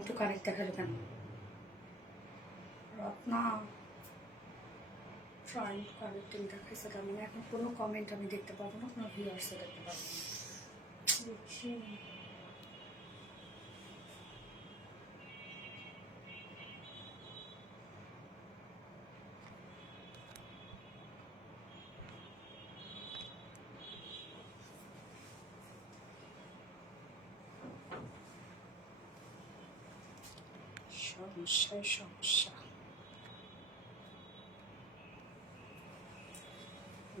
একটু কারেক্ট দেখালো কেন? রত্না ট্রাইং কারেক্টিং দেখাইছে কেন? এখন কোনো কমেন্ট আমি দেখতে পাবো না, কোনো ভিউয়ার্সও দেখতে পাবো না। বুঝছি। সমস্যায় সমস্যা,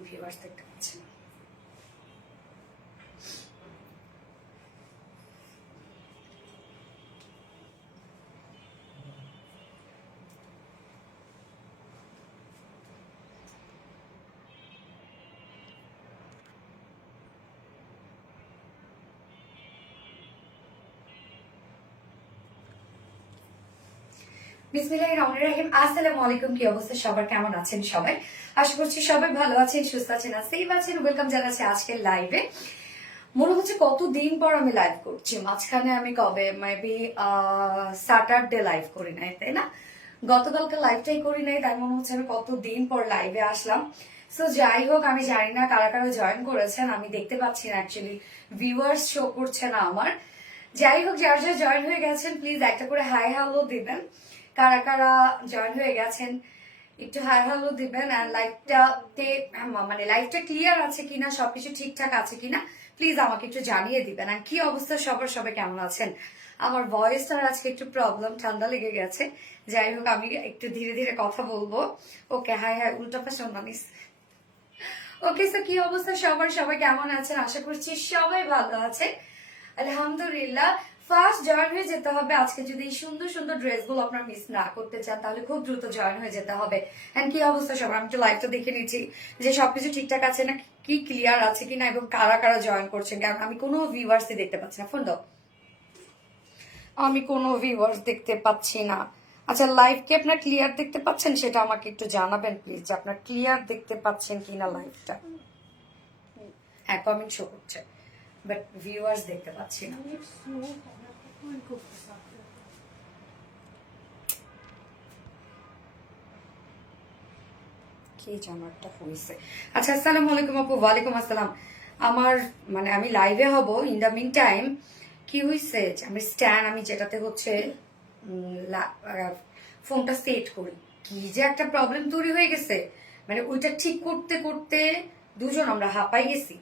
ভিউয়ার্স দেখতে পাচ্ছি না। বিসমিল্লাহির রহমানির রহিম। আসসালামু আলাইকুম। কি অবস্থা সবার, কেমন আছেন সবাই? আশা করছি সবাই ভালো আছেন, সুস্থ আছেন আর সেফ আছেন। ওয়েলকাম জানাচ্ছি আজকের লাইভে। মনে হচ্ছে কতদিন পর আমি লাইভ করছি। মাঝখানে আমি কবে মেবি স্যাটারডে লাইভ করি নাই, তাই না? গতকালকে লাইভটাই করি নাই, তাই মনে হচ্ছে আমি কতদিন পর লাইভে আসলাম। সো যাই হোক, আমি জানি না কারা কারা জয়েন করেছেন, আমি দেখতে পাচ্ছি না, অ্যাকচুয়ালি ভিউয়ার্স শো করছে না আমার। যাই হোক, যারা যারা জয়েন হয়ে গেছেন প্লিজ একটা করে হাই হ্যালো দিবেন। কারা কারা জয়েন হয়ে গেছেন একটু হাই হ্যালো দিবেন। আর লাইভটাতে মানে লাইভটা ক্লিয়ার আছে কিনা, সবকিছু ঠিকঠাক আছে কিনা প্লিজ আমাকে একটু জানিয়ে দিবেন। আর কি অবস্থা সবার, সবাই কেমন আছেন? আমার ভয়েসটার আজকে একটু প্রবলেম, ঠান্ডা লেগে গেছে। যাই হোক, আমি একটু ধীরে ধীরে কথা বলবো। ওকে, হাই হাই উল্টা পাশে মানিস। ওকে, তো কি অবস্থা সবার, সবাই কেমন আছেন? আশা করছি সবাই ভালো আছে, আলহামদুলিল্লাহ। ফার্স্ট জয়েন হয়ে যেতে হবে আজকে। যদি এই সুন্দর সুন্দর ড্রেসগুলো আপনার মিস না করতে চান তাহলে খুব দ্রুত জয়েন হয়ে যেতে হবে। এন্ড কি অবস্থা সবার, আমি একটু লাইভটা দেখে নিচ্ছি যে সবকিছু ঠিকঠাক আছে না, কি ক্লিয়ার আছে কিনা এবং কারা কারা জয়েন করছেন, কারণ আমি কোনো ভিউয়ার্সই দেখতে পাচ্ছি না। ফোন দাও। আমি কোনো ভিউয়ার্স দেখতে পাচ্ছি না। আচ্ছা, লাইভ কি আপনার ক্লিয়ার দেখতে পাচ্ছেন সেটা আমাকে একটু জানাবেন প্লিজ, যে আপনার ক্লিয়ার দেখতে পাচ্ছেন কিনা লাইভটা। হ্যাঁ, কমেন্ট শো করছে, বাট ভিউয়ার্স দেখতে পাচ্ছি না। কি জানারটা হয়েছে? আচ্ছা, আসসালামু আলাইকুম আপু। ওয়ালাইকুম আসসালাম। আমার মানে আমি লাইভে হব, ইন দ্য মিন টাইম কি হয়েছে, আমি স্ট্যান্ড, আমি যেটাতে হচ্ছে ফোনটা সেট করি, কি যে একটা প্রবলেম তৈরি হয়ে গেছে, মানে ওইটা ঠিক করতে করতে দুজন আমরা হাঁপাই গেছি।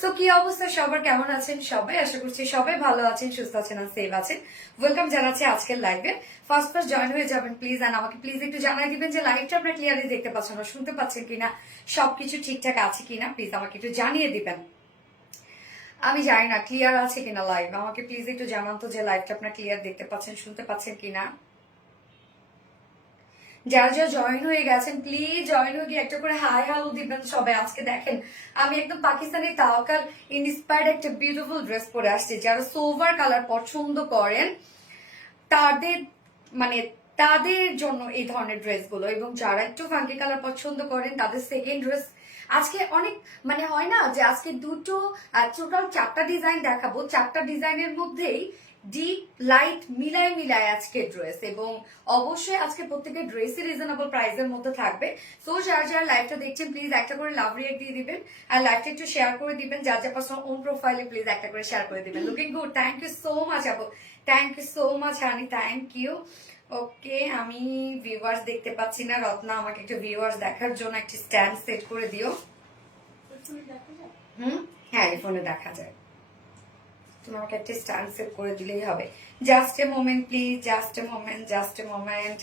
সো কি অবস্থা সবার, কেমন আছেন সবাই? আশা করছি সবাই ভালো আছেন, সুস্থ আছেন আর সেভ আছেন। ওয়েলকাম জানাচ্ছি আজকের লাইভে। ফার্স্ট ফার্স্ট জয়েন হয়ে যাবেন প্লিজ, আর আমাকে প্লিজ একটু জানাই দিবেন যে লাইভটা আপনার ক্লিয়ারলি দেখতে পাচ্ছেন না, শুনতে পাচ্ছেন কিনা, সবকিছু ঠিকঠাক আছে কিনা প্লিজ আমাকে একটু জানিয়ে দিবেন। আমি জানি না ক্লিয়ার আছে কিনা লাইভ, আমাকে প্লিজ একটু জানান তো যে লাইভটা আপনার ক্লিয়ার দেখতে পাচ্ছেন, শুনতে পাচ্ছেন কিনা। যারা যারা জয়েন হয়ে গেছেন প্লিজ জয়েন হয়ে গিয়ে একটা করে হাই হ্যালো দিবেন সবাই। আজকে দেখেন আমি একদম পাকিস্তানি তাওয়াক্কাল ইন্সপায়ার্ড একটা বিউটিফুল ড্রেস পরে আসছি। যারা সোভার কালার পছন্দ করেন তাদের মানে তাদের জন্য এই ধরনের ড্রেসগুলো, এবং যারা একটু ফাঙ্কি কালার পছন্দ করেন তাদের সেকেন্ড ড্রেস আজকে অনেক মানে হয় না যে আজকে দুটো টোটাল চারটা ডিজাইন দেখাবো, চারটা ডিজাইনের মধ্যেই ডিপ লাইট মিলায় মিলায় আজকে ড্রেস, এবং অবশ্যই আজকে প্রত্যেকের ড্রেসই রিজনেবল প্রাইসের মধ্যে থাকবে। সো যারা যারা লাইভটা দেখছেন প্লিজ একটা করে লাভ রিয়েক্ট দিয়ে দিবেন, আর লাইভটা একটু শেয়ার করে দিবেন, যার যার পার্সোনাল ওন প্রোফাইলে প্লিজ একটা করে শেয়ার করে দিবেন। Looking good, thank you so much আপু, thank you so much honey, thank you. Okay, আমি ভিউয়ার্স দেখতে পাচ্ছি না। রত্না, আমাকে একটু ভিউয়ার্স দেখার জন্য একটি স্ট্যান্ড সেট করে দিও। হ্যাঁ, এই ফোনে দেখা যায়। তুমি আমাকে একটা স্ট্যান্ড সেট করে দিলেই হবে। Just a moment please, just a moment, just a moment.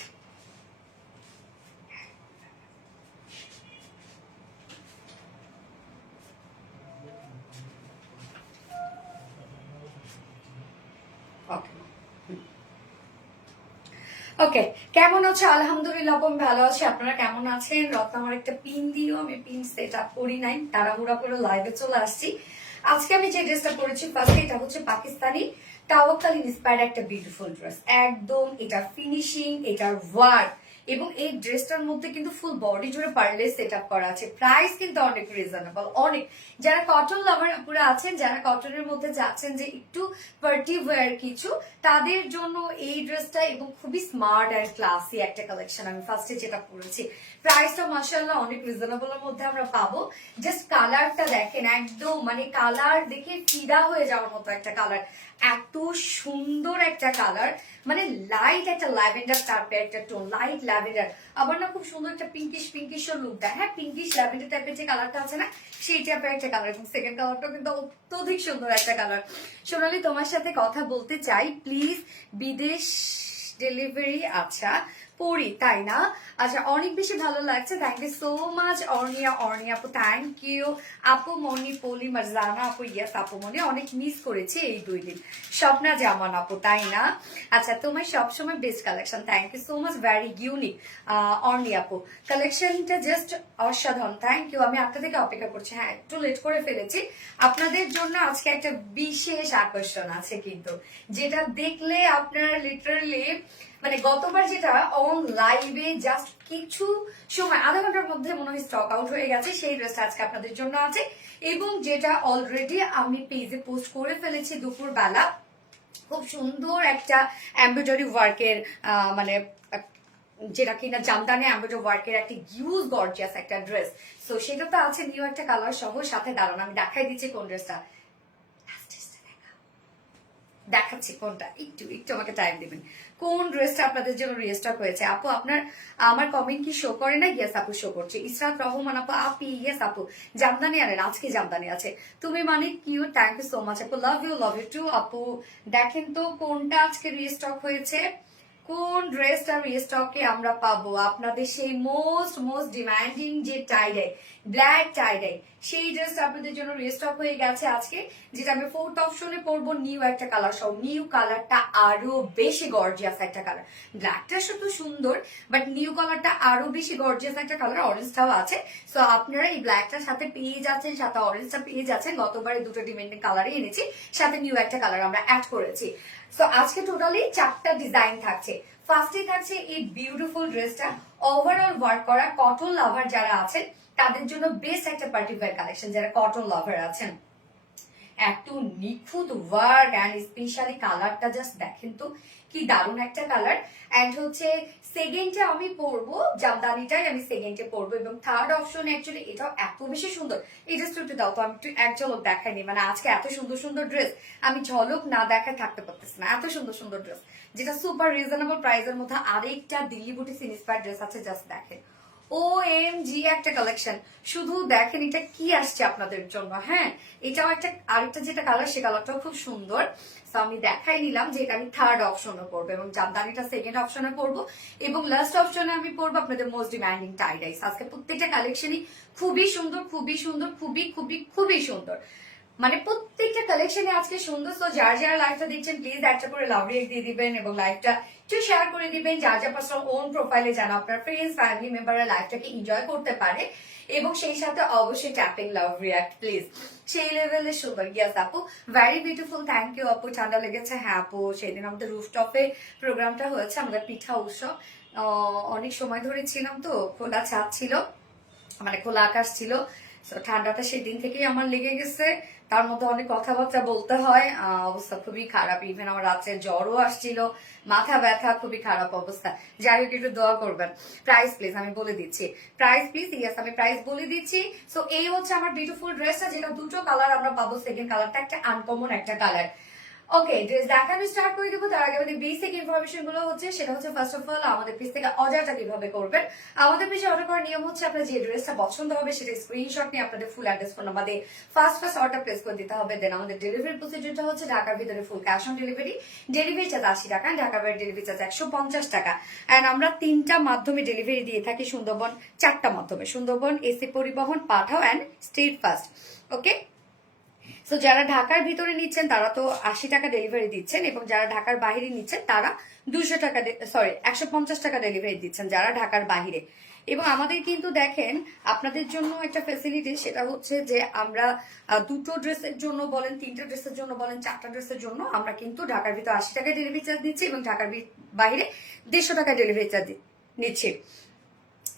Okay, কেমন আছো? আলহামদুলিল্লাহ আমি ভালো আছি, আপনারা কেমন আছেন? রত্ন, আমার একটা পিন দিও, আমি পিন সেট আপ করি নাই, তাড়াহুড়া করে লাইভে চলে আসছি। আজকে আমি যে ড্রেসটা পরেছি ফার্স্টে, এটা হচ্ছে পাকিস্তানি তাওয়াক্কাল ইন্সপায়ার্ড একটা বিউটিফুল ড্রেস। একদম এটার ফিনিশিং, এটার ওয়ার্ক এবং এই ড্রেসটার মধ্যে কিন্তু ফুল বডি জুড়ে পার্লে সেট আপ করা আছে। প্রাইস কিন্তু অনেক রিজনেবল, অনেক। যারা কটন লাভার আপুরা আছেন, যারা কটনের মধ্যে যাচ্ছেন যে একটু পার্টি ওয়্যার কিছু, তাদের জন্য এই ড্রেসটা এবং খুবই স্মার্ট অ্যান্ড ক্লাসি একটা কালেকশন। আমি ফার্স্টে যেটা পরেছি, প্রাইসটা মাশাআল্লাহ অনেক রিজনেবলের মধ্যে আমরা পাবো। জাস্ট কালারটা দেখেন, একদম মানে কালার দেখে ফিদা হয়ে যাওয়ার মতো একটা কালার, এত সুন্দর একটা কালার, মানে লাইট একটা ল্যাভেন্ডার টাইপের একটা টোন, লাইট ল্যাভেন্ডার, আবার না খুব সুন্দর একটা পিঙ্কিশ লুক দেয়। হ্যাঁ, পিঙ্কিশ ল্যাভেন্ডার টাইপের যে কালারটা আছে না, সেই টাইপের একটা কালার। এবং সেকেন্ড কালারটা কিন্তু অত্যধিক সুন্দর একটা কালার। সোনালি, তোমার সাথে কথা বলতে চাই প্লিজ। বিদেশ ডেলিভারি? আচ্ছা পড়ি, তাই না? আচ্ছা, অনেক বেশি ভালো লাগছে, থ্যাংক ইউ সো মাচ অর্নিয়া আপু, থ্যাংক ইউ আপু। মনি পলি মারজানা আপু, ইয়েস আপু মনি, অনেক মিস করেছি এই 2 দিন। স্বপ্না জামান আপু, তাই না? আচ্ছা, তোমার সবসময় best collection, thank you so much, very unique Orniya আপু, কালেকশনটা জাস্ট অসাধারণ, থ্যাংক ইউ। আমি আপনাদের থেকে অপেক্ষা করছি। হ্যাঁ, একটু লেট করে ফেলেছি। আপনাদের জন্য আজকে একটা বিশেষ আকর্ষণ আছে কিন্তু, যেটা দেখলে আপনারা লিটারালি, মানে গতবার যেটা অন লাইভে জাস্ট কিছু সময়, আধা ঘন্টার মধ্যে মনে হয় স্টক আউট হয়ে গেছে, সেই ড্রেসটা আজকে আপনাদের জন্য আছে। এবং যেটা অলরেডি আমি পেজে পোস্ট করে ফেলেছি দুপুর বেলা, খুব সুন্দর একটা এমব্রয়ডারি ওয়ার্কের, মানে যেটা কিনা জামদানি এমব্রয়ডারি ওয়ার্কের একটা হিউজ গর্জিয়াস একটা ড্রেস। সো সেটা তো আছে নিউ একটা কালার সহ, সাথে দাঁড়ান আমি দেখাই দিচ্ছি কোন ড্রেসটা। দেখাচ্ছি কোনটা, একটু আমাকে টাইম দিবেন। কোন ড্রেসটা আপনাদের জন্য রিস্টক হয়েছে আপু? আপনার আমার কমেন্ট কি শো করে না? ইয়েস আপু, শো করছে। ইসরাত রহমান আপু, আপি ইয়েস আপু, জামদানি আনেন, আজকে জামদানি আছে। তুমি মানে cute, thank you so much আপু, লাভ ইউ টু আপু। দেখেন তো কোনটা আজকে রিস্টক হয়েছে, কোন ড্রেসটা রিস্টকে আমরা পাবো। আপনাদের সেই মোস্ট ডিমান্ডিং যে টাইডাই, ব্ল্যাক টাইডাই, সেই ড্রেসটা আপনাদের জন্য রিস্টক হয়ে গেছে আজকে, যেটা আমি 4th অপশনে পরবো, নিউ একটা কালার সহ। নিউ কালারটা আরো বেশি গর্জিয়াস একটা কালার, ব্ল্যাকটা শুধু সুন্দর, বাট নিউ কালারটা আরো বেশি গর্জিয়াস একটা কালার, অরেঞ্জটাও আছে। সো আপনারা এই ব্ল্যাকটার সাথে পেয়ে যাচ্ছেন, সাথে অরেঞ্জটা পেয়ে যাচ্ছেন। গতবারে 2টো ডিমান্ডিং কালারই এনেছি, সাথে নিউ একটা কালার আমরা অ্যাড করেছি। সো আজকে টোটালি 4টা ডিজাইন থাকছে। ফার্স্টে থাকছে এই বিউটিফুল ড্রেসটা, ওভারঅল ওয়ার্ক করা, কটন লাভার যারা আছেন তাদের জন্য বেস্ট একটা পার্টি ওয়্যার কালেকশন, যারা কটন লাভার আছেন। এত নিখুঁত ওয়ার্ক অ্যান্ড স্পেশালি কালারটা জাস্ট দেখেন তো কি দারুণ একটা কালার। অ্যান্ড হচ্ছে সেকেন্ডে আমি পরবো জামদানিটাই, আমি সেকেন্ডে পরবো। এবং থার্ড অপশন অ্যাকচুয়ালি এটাও এত বেশি সুন্দর। এই ড্রেসটা একটু দাও তো, আমি একটু এক ঝলক দেখাইনি, মানে আজকে এত সুন্দর ড্রেস আমি ঝলক না দেখায় থাকতে পারতেছি না, এত সুন্দর ড্রেস, যেটা সুপার রিজনেবল প্রাইসের মধ্যে। আরেকটা দিল্লি বুটিক ইন্সপায়ার্ড ড্রেস আছে, জাস্ট দেখেন, OMG একটা কালেকশন। শুধু দেখেন এটা কি আসছে আপনাদের জন্য। হ্যাঁ, এটাও একটা, আরেকটা যেটা কালার, সে কালারটাও খুব সুন্দর। তো আমি দেখাই নিলাম যে এটা আমি থার্ড অপশনে পড়বো, এবং জামদানিটা সেকেন্ড অপশনে পড়বো, এবং লাস্ট অপশনে আমি পড়বো আপনাদের মোস্ট ডিমান্ডিং টাই ডাইস। আজকে প্রত্যেকটা কালেকশনই খুবই সুন্দর, খুবই সুন্দর, মানে প্রত্যেকটা কালেকশনে আজকে সুন্দর। তো যারা লাইভটা দেখছেন প্লিজ একটা করে লাভ রিয়েক্ট দিয়ে দিবেন, এবং লাইভটা একটু শেয়ার করে দিবেন, যার পার্সোনাল ওন প্রোফাইলে, যেন আপনার ফ্রেন্ডস ফ্যামিলি মেম্বাররা লাইভটাকে এনজয় করতে পারে। এবং সেই সাথে অবশ্যই ট্যাপিং লাভ রিয়াক্ট প্লিজ, সেই লেভেলের সুন্দর। ইয়াস আপু, ভেরি বিউটিফুল, থ্যাংক ইউ আপু। ঠান্ডা লেগেছে? হ্যাঁ আপু, সেদিন আমাদের রুফটপে প্রোগ্রামটা হয়েছে, আমাদের পিঠা উৎসব, অনেক সময় ধরে ছিলাম, তো খোলা ছাদ ছিল, মানে খোলা আকাশ ছিল। ঠান্ডাটা সেই দিন থেকেই আমার লেগে গেছে, তার মধ্যে অনেক কথাবার্তা বলতে হয়, অবস্থা খুবই খারাপ। ইভেন আমার রাত্রে জ্বরও আসছিল, মাথা ব্যথা, খুবই খারাপ অবস্থা। যাই হোক, একটু দোয়া করবেন। প্রাইস প্লিজ আমি বলে দিচ্ছি, প্রাইস প্লিজ, ইয়েস আমি প্রাইস বলে দিচ্ছি। সো এই হচ্ছে আমার বিউটিফুল ড্রেসটা, যেটা 2টো কালার আমরা পাবো। সেকেন্ড কালারটা একটা আনকমন একটা কালার। ওকে, ড্রেস দেখানো স্টার্ট করে দেবো। তার আগে আমাদের বেসিক ইনফরমেশন গুলো হচ্ছে, সেটা হচ্ছে ফার্স্ট অফ অল আমাদের পেজ থেকে অর্ডারটা কিভাবে করবেন। আমাদের পেজে অর্ডার করার নিয়ম হচ্ছে, আপনার যে ড্রেসটা পছন্দ হবে সেটা স্ক্রিনশট নিয়ে আপনাদের ফুল অ্যাড্রেস ফোন নাম্বার দিয়ে ফার্স্ট অর্ডার প্লেস করে দিতে হবে। দেন আমাদের ডেলিভারি প্রসিডিউরটা হচ্ছে, ঢাকার ভিতরে full cash on delivery, delivery charge 80 টাকা, ঢাকার বাইরে ডেলিভারি চার্জ 150 টাকা। অ্যান্ড আমরা 3টা মাধ্যমে ডেলিভারি দিয়ে থাকি, সুন্দরবন 4টা মাধ্যমে, সুন্দরবন, এসি পরিবহন, Pathao and street fast. Okay, so যারা ঢাকার ভিতরে নিচ্ছেন তারা তো 80 টাকা ডেলিভারি দিচ্ছেন, এবং যারা ঢাকার বাইরে নিচ্ছেন তারা 200 টাকা, সরি 150 টাকা ডেলিভারি দিচ্ছেন যারা ঢাকার বাইরে। এবং আমাদের কিন্তু দেখেন আপনাদের জন্য একটা ফ্যাসিলিটি, সেটা হচ্ছে যে আমরা 2টো ড্রেসের জন্য বলেন, 3টা ড্রেসের জন্য বলেন, 4টা ড্রেসের জন্য আমরা কিন্তু ঢাকার ভিতরে 80 টাকা ডেলিভারি চার্জ দিচ্ছি, এবং ঢাকার বাইরে 150 টাকা ডেলিভারি চার্জ দিচ্ছি। নিচ্ছে।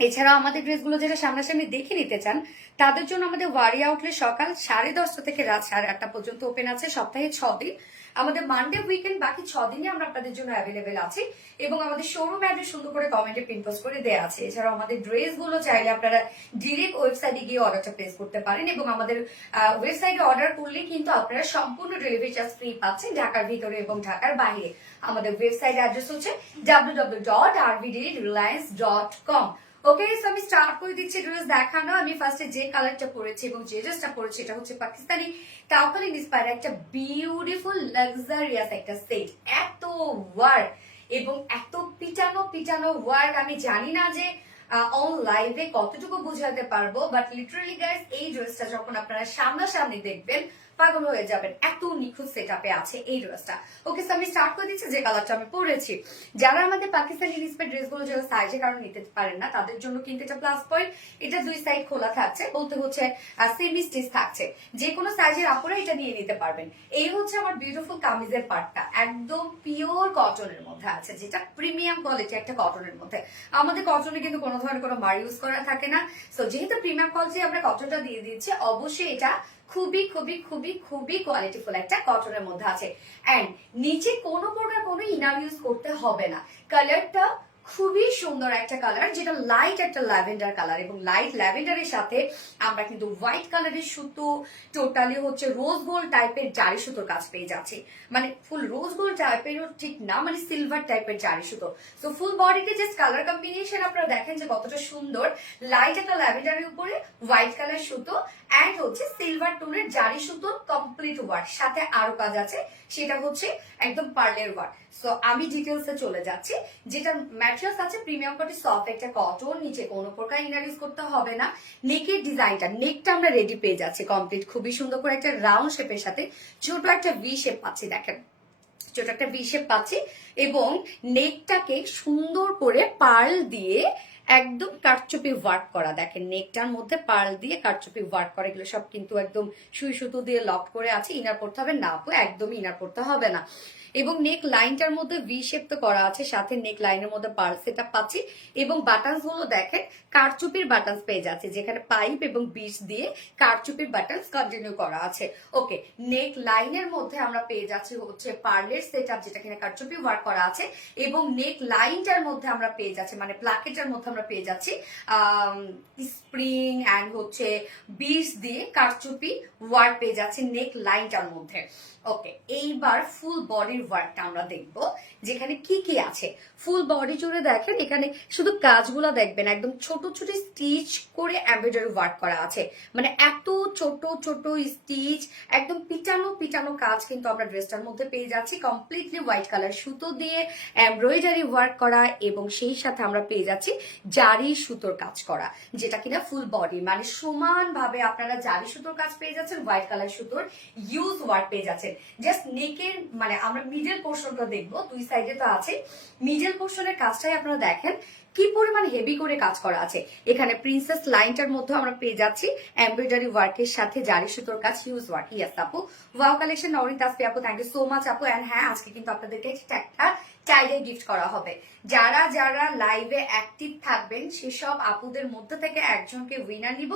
এছাড়াও আমাদের ড্রেসগুলো যেটা সামনাসামনি দেখে নিতে চান তাদের জন্য আমাদের ওয়ারি আউটলেট সকাল 10:30 থেকে রাত 8:30 পর্যন্ত ওপেন আছে, সপ্তাহে 6 দিন। আমাদের মানডে উইকেন্ড বাকি 6 দিনই আমরা আপনাদের জন্য অ্যাভেলেবেল আছি এবং আমাদের শোরুম অ্যাড্রেস সুন্দর করে কমেন্টে পিন পোস্ট করে দেওয়া আছে। এছাড়াও আমাদের ড্রেসগুলো চাইলে আপনারা ডিরেক্ট ওয়েবসাইটে গিয়ে অর্ডারটা প্লেস করতে পারেন এবং আমাদের ওয়েবসাইটে অর্ডার করলে কিন্তু আপনারা সম্পূর্ণ ডেলিভারি চার্জ ফ্রি পাচ্ছেন ঢাকার ভিতরে এবং ঢাকার বাইরে। আমাদের ওয়েবসাইট অ্যাড্রেস হচ্ছে www.rvdreliance.com। ওকে, সো আমি স্টার্ট করে দিচ্ছি ড্রেস দেখানো। আমি ফার্স্টে যে কালারটা পরেছি এবং যে ড্রেসটা পরেছি এটা হচ্ছে পাকিস্তানি তাওকালি ইন্সপায়ার একটা বিউটিফুল লাক্সারিয়াস একটা সেট। এত ওয়ার্ক এবং এত পিটানো পিটানো ওয়ার্ক, আমি জানি না যে অন লাইভে কতটুকু বুঝাতে পারবো, বাট লিটারালি গাইস এই ড্রেসটা যখন আপনারা সামনাসামনি দেখবেন পাগল হয়ে যাবেন, এত নিখুঁত সেটআপে আছে এই ড্রেসটা। ওকে, সো আমি স্টার্ট করে দিচ্ছি যে কালারটা আমি পরেছি। যারা আমাদের পাকিস্তানি ইন্সপায়ার ড্রেসগুলো যারা সাইজের কারণে নিতে পারেন না তাদের জন্য কিন্তু এটা প্লাস পয়েন্ট, এটা দুই সাইড খোলা থাকছে, বলতে হচ্ছে সেমি স্টিচ থাকছে, যে কোনো সাইজের আপুরা এটা নিয়ে নিতে পারবেন। এই হচ্ছে আমার বিউটিফুল কামিজের পার্টটা, একদম পিওর কটনের মধ্যে আছে, যেটা প্রিমিয়াম কোয়ালিটি একটা কটনের মধ্যে। আমাদের কটনে কিন্তু কোনো ধরনের কোনো মার ইউজ করা থাকে না, সো যেহেতু প্রিমিয়াম কোয়ালিটি আমরা কটনটা দিয়ে দিচ্ছি, অবশ্যই এটা খুবই খুবই খুবই খুবই কোয়ালিটিফুল একটা কটনের মধ্যে আছে। এন্ড নিচে কোনো প্রকার কোনো ইনার ইউজ করতে হবে না। কালারটা খুবই সুন্দর একটা কালার, যেটা লাইট একটা ল্যাভেন্ডার কালার এবং লাইট ল্যাভেন্ডারের সাথে আমরা কিন্তু হোয়াইট কালারের সুতো, টোটালি হচ্ছে রোজ গোল্ড টাইপের জারি সুতোর কাজ পেয়ে যাচ্ছি। মানে ফুল রোজ গোল্ড টাইপের ঠিক না, মানে সিলভার টাইপের জারি সুতো। সো ফুল বডিতে জাস্ট কালার কম্বিনেশন আপনারা দেখেন যে কতটা সুন্দর, লাইট একটা ল্যাভেন্ডারের উপরে হোয়াইট কালার সুতো এন্ড হচ্ছে সিলভার টোনের জারি সুতো কমপ্লিট ওয়ার্ক, সাথে আরো কাজ আছে, সেটা হচ্ছে একদম পার্লের ওয়ার্ক। সো আমি ডিটেলসে চলে যাচ্ছি। যেটা ম্যাটেরিয়ালস আছে প্রিমিয়াম কোয়ালিটি সফট একটা কটন, নিচে কোনো প্রকার ইনার ইউজ করতে হবে না। নেকের ডিজাইনটা, নেকটা আমরা রেডি পেয়ে যাচ্ছি কমপ্লিট, খুবই সুন্দর করে একটা রাউন্ড শেপের সাথে ছোট একটা ভি শেপ পাচ্ছি, দেখেন ছোট একটা ভি শেপ পাচ্ছি এবং নেকটাকে সুন্দর করে পার্ল দিয়ে একদম কারচুপি ওয়ার্ক করা, দেখেন নেকটার মধ্যে পার্ল দিয়ে কারচুপি ওয়ার্ক করা, এগুলো সব কিন্তু একদম সুই সুতো দিয়ে লক করে আছে। ইনার পড়তে হবে না আপু, একদমই ইনার পড়তে হবে না। এবং নেক লাইনটার মধ্যে ভি শেপ তো করা আছে, সাথে নেক লাইনের মধ্যে পার্ল সেটআপ পাচ্ছি এবং বাটনস গুলো দেখেন কারচুপির বাটনস পেয়ে যাচ্ছে, যেখানে পাইপ এবং বিটস দিয়ে কারচুপির বাটনস কন্টিনিউ করা আছে। ওকে, নেক লাইনের মধ্যে আমরা পেয়ে যাচ্ছি হচ্ছে পার্লের সেটআপ, যেটা কিনা কারচুপি ওয়ার্ক করা আছে এবং নেক লাইনটার মধ্যে আমরা পেয়ে যাচ্ছি, মানে প্লাকেটের মধ্যে আমরা পেয়ে যাচ্ছি স্প্রিং এন্ড হচ্ছে বিটস দিয়ে কারচুপি ওয়ার্ক পেয়ে যাচ্ছি নেক লাইনটার মধ্যে। ওকে, এইবার ফুল বডির ওয়ার্কটা আমরা দেখবো, যেখানে কি কি আছে। ফুল বডি জুড়ে দেখেন এখানে শুধু কাজগুলো দেখবেন একদম ছোট ছোট স্টিচ করে এমব্রয়ডারি ওয়ার্ক করা আছে, মানে এত ছোট ছোট স্টিচ, একদম পিটানো পিটানো কাজ কিন্তু আমরা ড্রেসটার মধ্যে পেয়ে যাচ্ছি, কমপ্লিটলি হোয়াইট কালার সুতো দিয়ে এমব্রয়ডারি ওয়ার্ক করা এবং সেই সাথে আমরা পেয়ে যাচ্ছি জারি সুতোর কাজ করা, যেটা কিনা ফুল বডি মানে সমান ভাবে আপনারা জারি সুতোর কাজ পেয়ে যাচ্ছেন, হোয়াইট কালার সুতোর ইউজ ওয়ার্ক পেয়ে যাচ্ছেন। জাস্ট নেকের মানে আমরা মিডল পোর্শনটা দেখবো, দুই সাইডে তো আছে, মিডল পোর্শনের কাজটাই আপনারা দেখেন কি পরিমাণ হেভি করে কাজ করা আছে। এখানে প্রিন্সেস লাইনটার মধ্যে আমরা পেয়ে যাচ্ছি এমব্রয়ডারি ওয়ার্কের সাথে জারি সুতোর কাজ হিউজ ওয়ার্ক। ইয়াস আপু, ওয়াও কালেকশন নরিন তাসফি আপু, থ্যাংক ইউ সো মাচ আপু। এন্ড হ্যাঁ, আজকে কিন্তু আপনাদেরকে একটা টাইডাই গিফট করা হবে। যারা যারা লাইভে অ্যাক্টিভ থাকবেন সেসব আপুদের মধ্যে থেকে একজনকে উইনার নিব,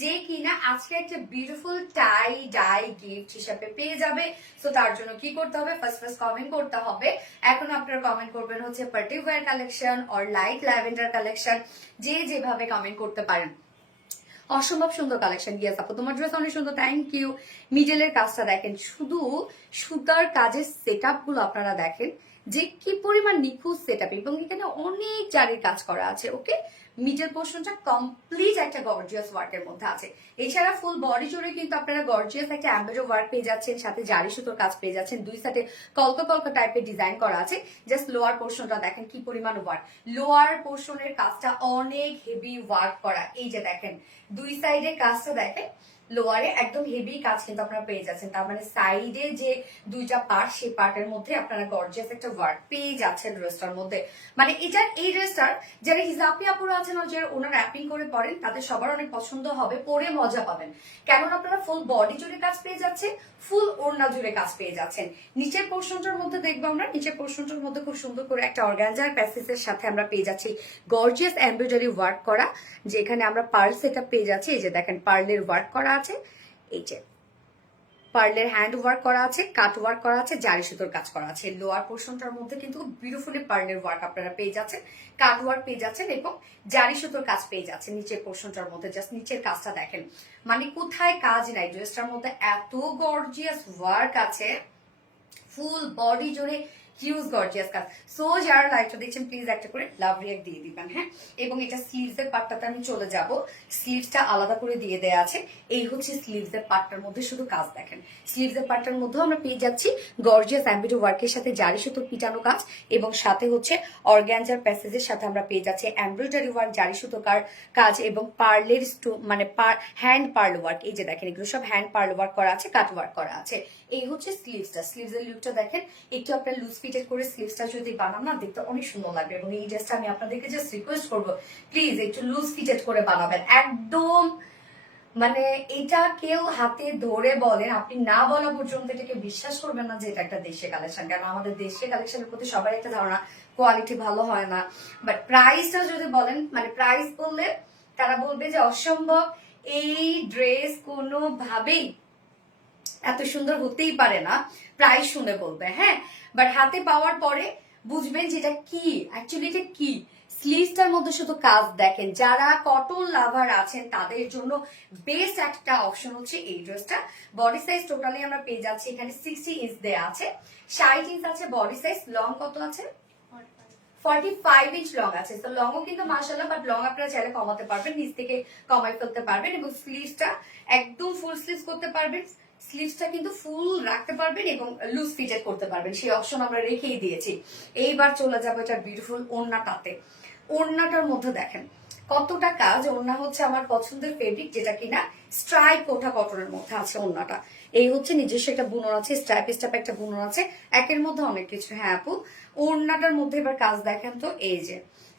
যে কিনা আজকে একটা বিউটিফুল টাই ডাই গিফট হিসাবে পেয়ে যাবে। সো তার জন্য কি করতে হবে, ফার্স্ট কমেন্ট করতে হবে। এখন আপনারা কমেন্ট করবেন হচ্ছে party wear collection or light lavender collection, যে যেভাবে কমেন্ট করতে পারেন। অসম্ভব সুন্দর কালেকশন। ইয়াস আপু, তোমার ড্রেস অনেক সুন্দর, থ্যাংক ইউ। মিডলের কাজটা দেখেন, শুধু সুতার কাজের সেটআপ গুলো আপনারা দেখেন যে কি পরিমাণ নিখুঁত সেটআপ এবং এখানে অনেক জারির কাজ করা আছে। ওকে, মিডল পোর্শনটা কমপ্লিট একটা গর্জিয়াস ওয়ার্কের মধ্যে আছে। এছাড়া ফুল বডি জুড়ে কিন্তু আপনারা গর্জিয়াস একটা এমব্রয়ডারি ওয়ার্ক পেয়ে যাচ্ছেন, সাথে জারি সুতোর কাজ পেয়ে যাচ্ছেন, দুই সাইডে কলকা কলকা টাইপের ডিজাইন করা আছে। জাস্ট লোয়ার পোর্শনটা দেখেন কি পরিমাণ ওয়ার্ক, লোয়ার পোর্শনের কাজটা অনেক হেভি ওয়ার্ক করা। এই যে দেখেন দুই সাইডে কাজটা দেখেন, লোয়ারে একদম হেভি কাজ কিন্তু আপনারা পেয়ে যাচ্ছেন। তার মানে সাইডে যে দুইটা পার্ট, সেই পার্টের মধ্যে আপনারা গর্জিয়াস একটা ওয়ার্ক পেয়ে যাচ্ছেন ড্রেসটার মধ্যে। মানে এই ড্রেসটার যারা হিজাবি আপুরা আছেন ও যারা ওনার র্যাপিং করে পরেন তাদের সবার অনেক পছন্দ হবে, পরে মজা পাবেন। কেননা আপনারা ফুল বডি জুড়ে কাজ পেয়ে যাচ্ছেন, ফুল ওড়না জুড়ে কাজ পেয়ে যাচ্ছেন। নিচের পোর্শনটার মধ্যে দেখবো আমরা, নিচের পোর্শনটার মধ্যে খুব সুন্দর করে একটা অর্গানজার প্যাসেজের সাথে আমরা পেয়ে যাচ্ছি গর্জিয়াস এমব্রয়ডারি ওয়ার্ক করা, যেখানে আমরা পার্ল সেটআপ পেয়ে যাচ্ছি। এই যে দেখেন পার্লের ওয়ার্ক করা আছে, এই যে পার্লের হ্যান্ড ওয়ার্ক করা আছে, কাট ওয়ার্ক করা আছে, জারি সুতোর কাজ করা আছে। লোয়ার পোর্শনটার মধ্যে কিন্তু বিউটিফুলি পার্লের ওয়ার্ক আপনারা পেয়ে যাচ্ছেন, কাট ওয়ার্ক পেয়ে যাচ্ছেন এবং জারি সুতোর কাজ পেয়ে যাচ্ছেন। নিচের পোর্শনটার মধ্যে জাস্ট নিচের কাজটা দেখেন, মানে কোথায় কাজ নাই, ড্রেসটার মধ্যে এত গর্জিয়াস ওয়ার্ক আছে, ফুল বডি জুড়ে হিউজ গর্জিয়াস কাজ। সো যারা লাইভটা দেখছেন প্লিজ একটা করে লাভ রিয়াক্ট দিয়ে দিবেন, হ্যাঁ। এবং এটা স্লিভস এর পার্টটাতে আমি চলে যাব, স্লিভসটা আলাদা করে দিয়ে দেয়া আছে। এই হচ্ছে স্লিভস এর পার্টটার মধ্যে, শুধু কাজ দেখেন। স্লিভস এর পার্টটার মধ্যেও আমরা পেয়ে যাচ্ছি গর্জিয়াস এমব্রয়ডারি ওয়ার্কের সাথে জারি সুতোর পিটানো কাজ, এবং সাথে হচ্ছে অর্গানজার প্যাসেজের সাথে আমরা পেয়ে যাচ্ছি এমব্রয়ডারি ওয়ার্ক, জারি সুতোর কাজ এবং পার্লের মানে হ্যান্ড পার্ল ওয়ার্ক। এই যে দেখেন এগুলো সব হ্যান্ড পার্ল ওয়ার্ক করা আছে, কাট ওয়ার্ক করা আছে। এই হচ্ছে স্লিভসটা, স্লিভস এর লুকটা দেখেন। একটু আপনার লুজ ফিটেড করে স্লিভসটা যদি বানান না, দেখতে অনেক সুন্দর লাগবে। এবং এই ড্রেসটা আমি আপনাদেরকে জাস্ট রিকোয়েস্ট করবো, প্লিজ একটু লুজ ফিটেড করে বানাবেন একদম। মানে এটা কেউ হাতে ধরে বলেন, আপনি না বলা পর্যন্ত এটাকে বিশ্বাস করবেন না যে এটা একটা দেশীয় কালেকশন। কারণ আমাদের দেশীয় কালেকশনের প্রতি সবার একটা ধারণা কোয়ালিটি ভালো হয় না, বাট প্রাইসটা যদি বলেন, মানে প্রাইস বললে তারা বলবে যে অসম্ভব, এই ড্রেস কোনোভাবেই এত সুন্দর হতেই পারে না, প্রাইস শুনে বলবে, হ্যাঁ। বাট হাতে পাওয়ার পরে বুঝবেন যে এটা কি, অ্যাকচুয়ালি এটা কি। স্লিভসটার মধ্যে শুধু কাজ দেখেন, যারা কটন লাভার আছেন তাদের জন্য বেস্ট একটা অপশন হচ্ছে এই ড্রেসটা। বডি সাইজ টোটালি আমরা পেয়ে যাচ্ছি এখানে 60 ইঞ্চ দেয়া আছে, 60 ইঞ্চ আছে বডি সাইজ। লং কত আছে? 45 ইঞ্চ লং আছে। তো লংও কিন্তু মাশাআল্লাহ, বাট লং আপনারা চাইলে কমাতে পারবেন, নিচ থেকে কমাই ফেলতে পারবেন। এবং স্লিভসটা একদম ফুল স্লিভস করতে পারবেন, স্লিভসটা কিন্তু ফুল রাখতে পারবেন এবং লুজ ফিটেড করতে পারবেন, সেই অপশন আমরা রেখেই দিয়েছি। এইবার চলে যাবো এটা বিউটিফুল ওড়নাটাতে। ওড়নাটার মধ্যে দেখেন কতটা কাজ। ওড়না হচ্ছে আমার পছন্দের ফেব্রিক, যেটা কিনা স্ট্রাইপ কোটা কটনের মধ্যে আছে ওড়নাটা। এই হচ্ছে নিজস্ব একটা বুনন আছে, স্ট্রাইপ স্ট্রাইপ একটা বুনন আছে, একের মধ্যে অনেক কিছু। হ্যাঁ আপু, ওড়নাটার মধ্যে এবার কাজ দেখেন তো। এই যে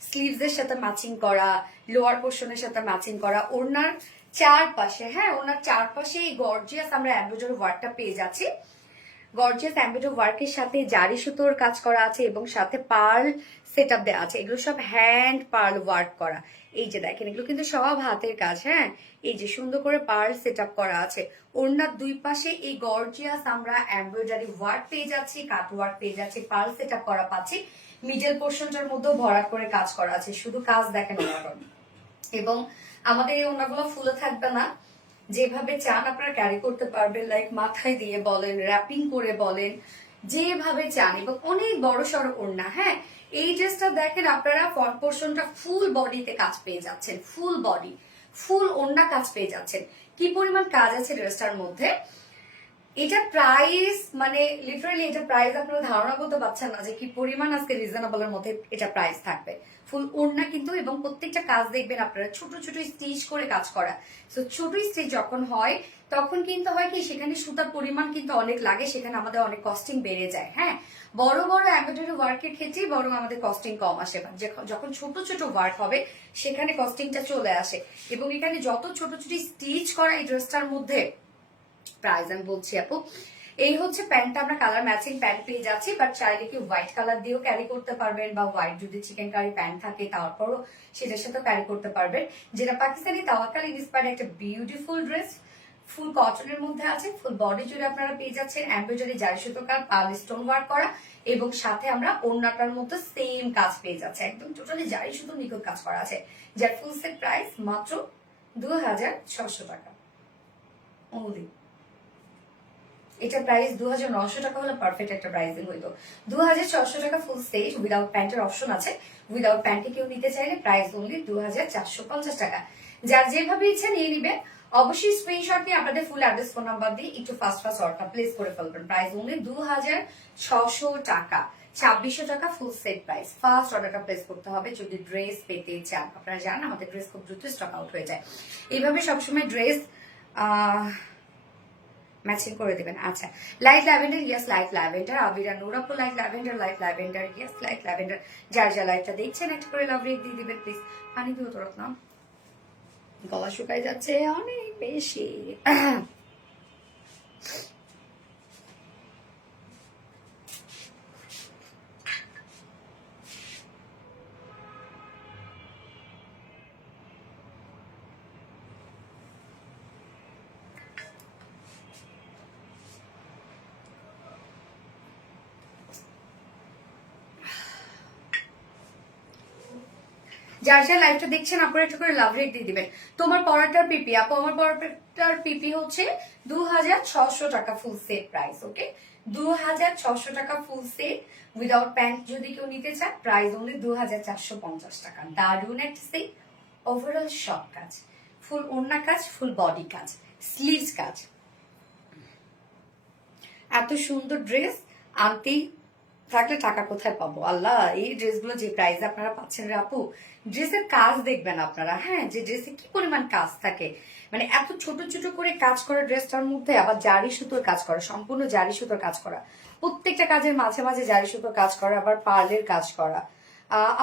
স্লিভস এর সাথে ম্যাচিং করা, লোয়ার পোর্শনের সাথে ম্যাচিং করা, ওড়নার চারপাশে, হ্যাঁ ওনার চারপাশে এই গর্জিয়াস আমরা এমব্রয়ডারি ওয়ার্কটা পেয়ে যাচ্ছি। গর্জিয়াস এমব্রয়ডারি ওয়ার্কের সাথে জারি সুতোর কাজ করা আছে এবং সাথে পার্ল সেটআপ দেওয়া আছে। এগুলো সব হ্যান্ড পার্ল ওয়ার্ক করা। এই যে দেখেন এগুলো কিন্তু সব হাতের কাজ, হ্যাঁ। এই যে সুন্দর করে পার্ল সেটআপ করা আছে। ওড়নার দুই পাশে এই গর্জিয়াস আমরা এমব্রয়ডারি ওয়ার্ক পেয়ে যাচ্ছি, কাট ওয়ার্ক পেয়ে যাচ্ছি, পার্ল সেটআপ করা পাচ্ছি। মিডল পোর্শনটার মধ্যেও ভরাট করে কাজ করা আছে, শুধু কাজ দেখেন ওনার। এবং আমাদের এই ওড়নাগুলো ফুলে থাকবে না, যেভাবে চান আপনারা ক্যারি করতে পারবেন, লাইক মাথায় দিয়ে বলেন, র্যাপিং করে বলেন, যেভাবে চান। এবং অনেক বড় সড়ো ওড়না, হ্যাঁ। এই ড্রেসটা দেখেন আপনারা ফ্রন্ট পোর্শনটা ফুল বডিতে কাজ পেয়ে যাচ্ছেন, ফুল বডি ফুল ওড়না কাজ পেয়ে যাচ্ছেন। কি পরিমাণ কাজ আছে ড্রেসটার মধ্যে, এটা প্রাইস মানে লিটারালি এটা প্রাইস আপনারা ধারণা করতে পারছেন না যে কি পরিমাণ আজকে রিজনেবলের মধ্যে এটা প্রাইস থাকবে। ফুল ওড়না কিন্তু, এবং প্রত্যেকটা কাজ দেখবেন আপনারা ছোট ছোট স্টিচ করে কাজ করা। তো ছোট স্টিচ যখন হয় তখন কিন্তু হয় কি, সেখানে সুতার পরিমাণ কিন্তু অনেক লাগে, সেখানে আমাদের অনেক কস্টিং বেড়ে যায়, হ্যাঁ। বড় বড় এমব্রয়ডারি ওয়ার্কের ক্ষেত্রেই বরং আমাদের কস্টিং কম আসে, যখন ছোট ছোট ওয়ার্ক হবে সেখানে কস্টিংটা চলে আসে। এবং এখানে যত ছোট ছোট স্টিচ করা এই ড্রেসটার মধ্যে প্রাইস আমি বলছি আপু। এই হচ্ছে প্যান্টটা, আমরা কালার ম্যাচিং প্যান্ট পেয়ে যাচ্ছি, বাট চাইলে কি হোয়াইট কালার দিয়েও ক্যারি করতে পারবেন, বা হোয়াইট যদি চিকেন কারি প্যান্ট থাকে তারপরও সেটার সাথে ক্যারি করতে পারবেন। যেটা পাকিস্তানি তাওয়াক্কাল ইন্সপায়ার্ড একটা বিউটিফুল ড্রেস, ফুল কটনের মধ্যে আছে, ফুল বডি জুড়ে আপনারা পেয়ে যাচ্ছেন এমব্রয়ডারি জারি সুতোকার পাল স্টোন ওয়ার্ক করা, এবং সাথে আমরা ওড়নাটার মধ্যে সেম কাজ পেয়ে যাচ্ছে, একদম টোটালি জারি সুতো নিখুঁত কাজ করা আছে, যার ফুল সেট প্রাইস মাত্র 2600 টাকা অনলি। এটা প্রাইস 2900 টাকা হলে পারফেক্ট একটা প্রাইসিং হইতো। 2600 টাকা ফুল সেট উইদাউট প্যান্টের অপশন আছে। উইদাউট প্যান্টে কেউ নিতে চাইলে প্রাইস অনলি 2450 টাকা। যার যেভাবে ইচ্ছা নিয়ে নিবেন, অবশ্যই স্ক্রিনশট নিয়ে আপনাদের ফুল অ্যাড্রেস ফোন নাম্বার দিয়ে একটু ফাস্ট অর্ডার প্লেস করে ফেলবেন। প্রাইস অনলি 2600 টাকা, 2600 টাকা ফুল সেট প্রাইস। ফার্স্ট অর্ডারটা প্লেস করতে হবে যদি ড্রেস পেতে চান। আপনারা জানেন আমাদের ড্রেস খুব দ্রুত স্টক আউট হয়ে যায়। এইভাবে সবসময় ড্রেস ম্যাচিং করে দেবেন। আচ্ছা, light lavender, yes light lavender. Abira নুরাপু light lavender, light lavender, yes light lavender. যার যা লাইটটা দেখছেন একটা করে লাভ রেক দিয়ে দিবেন প্লিজ। পানি দিও তো রত্না, গলা শুকাই যাচ্ছে অনেক বেশি। যার যার লাইভটা দেখছেন আপনারা একটু করে লাভ রেট দিয়ে দিবেন। তোমার পরাটার পিপি আপু, আমার পরাটার পিপি হচ্ছে 2600 টাকা ফুল সেট প্রাইস। ওকে, 2600 টাকা ফুল সেট উইদাউট প্যান্ট যদি কেউ নিতে চায় প্রাইস অনলি 2450 টাকা। দারুন একটা সেট, ওভারঅল সব কাজ, ফুল ওড়না কাজ, ফুল বডি কাজ, স্লিভস কাজ। এত সুন্দর ড্রেস আনতেই থাকলে টাকা কোথায় পাবো আল্লাহ। এই ড্রেসগুলো যে প্রাইসে আপনারা পাচ্ছেন রে আপু, ড্রেসের কাজ দেখবেন আপনারা, হ্যাঁ, যে ড্রেসে কি পরিমাণ কাজ থাকে, মানে এত ছোট ছোট করে কাজ করা ড্রেসটার মধ্যে আবার জারি সুতোর কাজ করা, সম্পূর্ণ জারি সুতোর কাজ করা, প্রত্যেকটা কাজের মাঝে মাঝে জারি সুতোর কাজ করা, আবার পার্লের কাজ করা।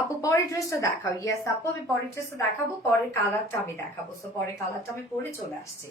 আপু পরের ড্রেসটা দেখাও। ইয়েস আপু, আমি পরের ড্রেসটা দেখাবো, পরের কালারটা আমি দেখাবো। সো পরের কালারটা আমি পরে চলে আসছি।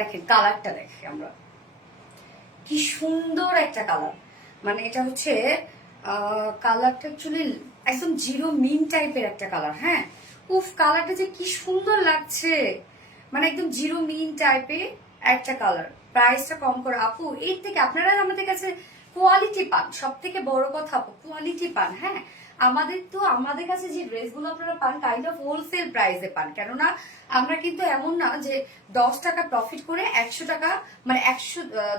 দেখেন কালারটা, দেখি আমরা কি সুন্দর একটা কালার, মানে এটা হচ্ছে কালারটা অ্যাকচুয়ালি একদম জিরো মিন টাইপের একটা কালার। হ্যাঁ, উফ কালারটা যে কি সুন্দর লাগছে, মানে একদম জিরো মিন টাইপের একটা কালার। প্রাইসটা কম করে আপু, এর থেকে আপনারা আমাদের কাছে কোয়ালিটি পান, সব থেকে বড় কথা আপু কোয়ালিটি পান। হ্যাঁ, আমাদের কাছে যে ড্রেসগুলো আপনারা পান কাইন্ড অফ হোলসেল প্রাইসে পান, কেননা আমরা কিন্তু এমন না যে 10 টাকা প্রফিট করে 100 টাকা, মানে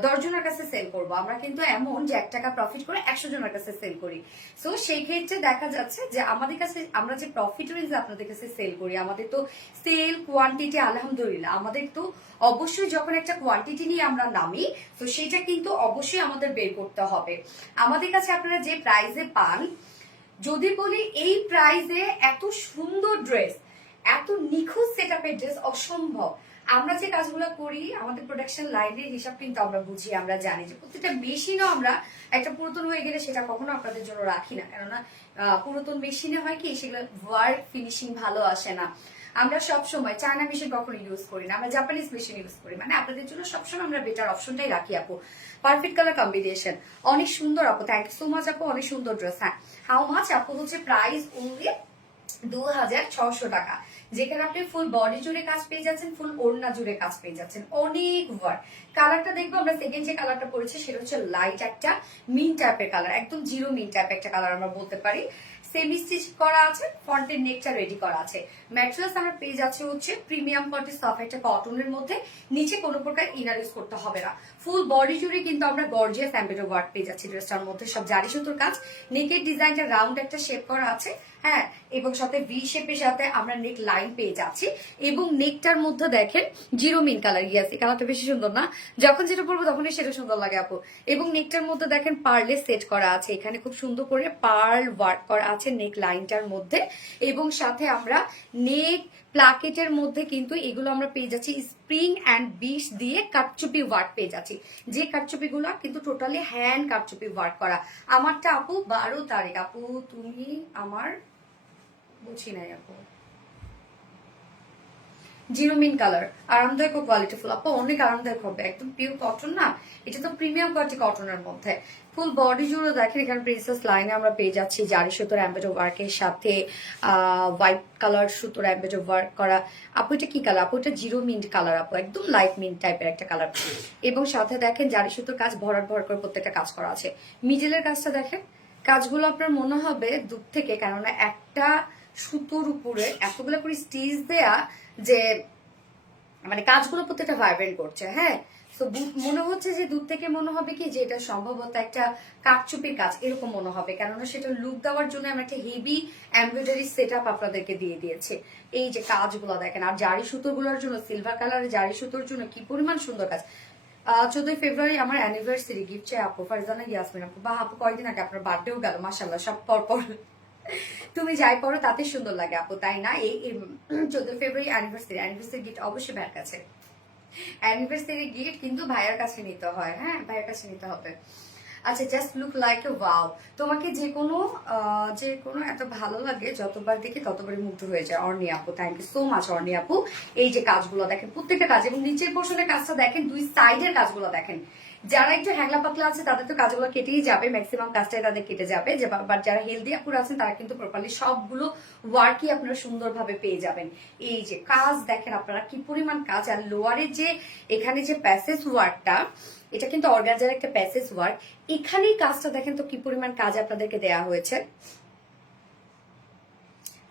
10 জনের কাছে সেল করবো। আমরা কিন্তু এমন যে 1 টাকা প্রফিট করে 100 জনের কাছে সেল করি। সো সেই ক্ষেত্রে দেখা যাচ্ছে যে আমাদের কাছে আমরা যে প্রফিট রেঞ্জ আপনাদের কাছে সেল করি, আমাদের তো সেল কোয়ান্টিটি আলহামদুলিল্লাহ, আমাদের তো অবশ্যই যখন একটা কোয়ান্টিটি নিয়ে আমরা নামি তো সেটা কিন্তু অবশ্যই আমাদের বের করতে হবে। আমাদের কাছে আপনারা যে প্রাইসে পান, যদি বলি এই প্রাইসে এত সুন্দর ড্রেস, এত নিখুঁত সেটআপের ড্রেস অসম্ভব। আমরা যে কাজগুলো করি আমাদের প্রোডাকশন লাইনের হিসাব কিন্তু আমরা বুঝি, আমরা জানি যে প্রত্যেকটা মেশিনও আমরা একটা পুরাতন হয়ে গেলে সেটা কখনো আপনাদের জন্য রাখি না, কেননা পুরাতন মেশিনে হয় কি সেগুলো ওয়ার্ক ফিনিশিং ভালো আসে না। আমরা সব সময় চায়না মেশিন কখনো ইউজ করি না, আমরা জাপানিজ মেশিন ইউজ করি, মানে আপনাদের জন্য সবসময় আমরা বেটার অপশনটাই রাখি আপু। পারফেক্ট কালার কম্বিনেশন, অনেক সুন্দর আপু, থ্যাংক ইউ সো মাচ আপু, অনেক সুন্দর ড্রেস। হ্যাঁ, হাউ মাচ আপু হচ্ছে প্রাইস অনলি 2600 টাকা, যেখানে আপনি ফুল বডি জুড়ে কাজ পেয়ে যাচ্ছেন, ফুল ওড়না জুড়ে কাজ পেয়ে যাচ্ছেন, অনেক ওয়ার্ক। কালারটা দেখবো আমরা, সেকেন্ড যে কালারটা পড়েছে সেটা হচ্ছে লাইট একটা মিন টাইপের কালার, একদম জিরো মিন টাইপের একটা কালার আমরা বলতে পারি। সেমি স্টিচ করা আছে, ফ্রন্টের নেকটা রেডি করা আছে। ম্যাটেরিয়ালস আমরা পেয়ে যাচ্ছে হচ্ছে প্রিমিয়াম কোয়ালিটি সফট একটা কটনের মধ্যে, নিচে কোনো প্রকার ইনার ইউজ করতে হবে না। ফুল বডি জুড়ে কিন্তু আমরা গর্জিয়াস এমব্রয়ডারি ওয়ার্ক পেয়ে যাচ্ছি ড্রেসটার মধ্যে, সব জারি সুতোর কাজ। নেকের ডিজাইনটা রাউন্ড একটা শেপ করা আছে, হ্যাঁ, এবং সাথে ভি শেপের সাথে আমরা নেক লাইন পেয়ে যাচ্ছি, এবং নেকটার মধ্যে দেখেন জিরো মিন কালার। ইয়াস, এই কালারটা বেশি সুন্দর না, যখন যেটা পরবো তখনই সেটা সুন্দর লাগে আপু। এবং নেকটার মধ্যে দেখেন পার্লে সেট করা আছে, এখানে খুব সুন্দর করে পার্ল ওয়ার্ক করা আছে নেক লাইনটার মধ্যে, এবং সাথে আমরা নেক প্লাকেটের মধ্যে কিন্তু এগুলো আমরা পেয়ে যাচ্ছি স্প্রিং অ্যান্ড বিশ দিয়ে কাটচুপি ওয়ার্ক পেয়ে যাচ্ছি, যে কাটচুপি গুলো কিন্তু টোটালি হ্যান্ড কাটচুপি ওয়ার্ক করা। আমারটা আপু 12 তারিখ। আপু তুমি আমার বুঝি নাই আপু, জিরো মিন কালার, আরামদায়ক ও কোয়ালিটিফুল আপু, অনেক আরামদায়ক হবে, একদম পিওর কটন না, এটা তো প্রিমিয়াম কোয়ালিটি কটনের মধ্যে। ফুল বডি জুড়ে দেখেন এখানে প্রিন্সেস লাইনে আমরা পেয়ে যাচ্ছি জারি সুতোর এমব্রয়ডারি ওয়ার্কের সাথে হোয়াইট কালার সুতোর এমব্রয়ডারি ওয়ার্ক করা। আপু এটা কি কালার আপু? এটা জিরো মিন্ট কালার আপু, একদম লাইট মিন্ট টাইপের একটা কালার। এবং সাথে দেখেন জারি সুতোর কাজ ভরাট ভর করে প্রত্যেকটা কাজ করা আছে। মিডলের কাজটা দেখেন, কাজগুলো আপনার মনে হবে দূর থেকে, কেননা একটা সুতোর উপরে এতগুলো করে স্টিচ দেয়া যে মানে কাজগুলো প্রত্যেকটা ভাইব্রেন্ট করছে। হ্যাঁ, তো মনে হচ্ছে যে দূর থেকে মনে হবে কি যে এটা সম্ভবত একটা কাঠচুপির কাজ এরকম মনে হবে, কেননা সেটা লুক দেওয়ার জন্য আমরা একটা হেভি এমব্রয়ডারি সেট আপ আপনাদেরকে দিয়ে দিয়েছে। এই যে কাজগুলো দেখেন, আর জারি সুতোগুলোর জন্য সিলভার কালারের জারি সুতোর জন্য কি পরিমাণ সুন্দর কাজ। 14 ফেব্রুয়ারি আমার অ্যানিভার্সারি গিফট চাই আপু, ফারজানা ইয়াসমিন আপু। বা আপু কয়েকদিন আগে আপনার বার্থডেও গেল, মাশাল্লাহ সব পর পর তুমি যাই পড়ো তাতে সুন্দর লাগে আপু, তাই না? এই 14 ফেব্রুয়ারি অ্যানিভার্সারি গিফট অবশ্যই ভাইয়ের কাছে, অ্যানিভার্সারি গিফট কিন্তু ভাইয়ের কাছে নিতে হয়। হ্যাঁ, ভাইয়ের কাছে নিতে হবে। আচ্ছা, just look like a wow. তোমাকে যে কোনো এত ভালো লাগে, যতবার দেখি ততবারই মুগ্ধ হয়ে যায়। অর্নি আপু, থ্যাংক ইউ সো মাচ অর্নি আপু। এই যে কাজগুলো দেখেন, প্রত্যেকটা কাজ, এবং নিচের পোর্শনের কাজটা দেখেন, দুই সাইডের কাজগুলো দেখেন। যারা একটু হ্যাংলা পাতলা আছে তাদের তো কাজগুলো কেটেই যাবে, ম্যাক্সিমাম কাজটাই তাদের কেটে যাবে। যে বাট যারা হেলদি আপুর আছেন তারা কিন্তু প্রপারলি সবগুলো ওয়ার্কই আপনারা সুন্দরভাবে পেয়ে যাবেন। এই যে কাজ দেখেন আপনারা কি পরিমাণ কাজ। আর লোয়ারের যে এখানে যে প্যাসেজ ওয়ার্কটা, এটা কিন্তু অর্গানজার একটা প্যাসেজ ওয়ার্ক, এখানেই কাজটা দেখেন তো কি পরিমাণ কাজ আপনাদেরকে দেয়া হয়েছে।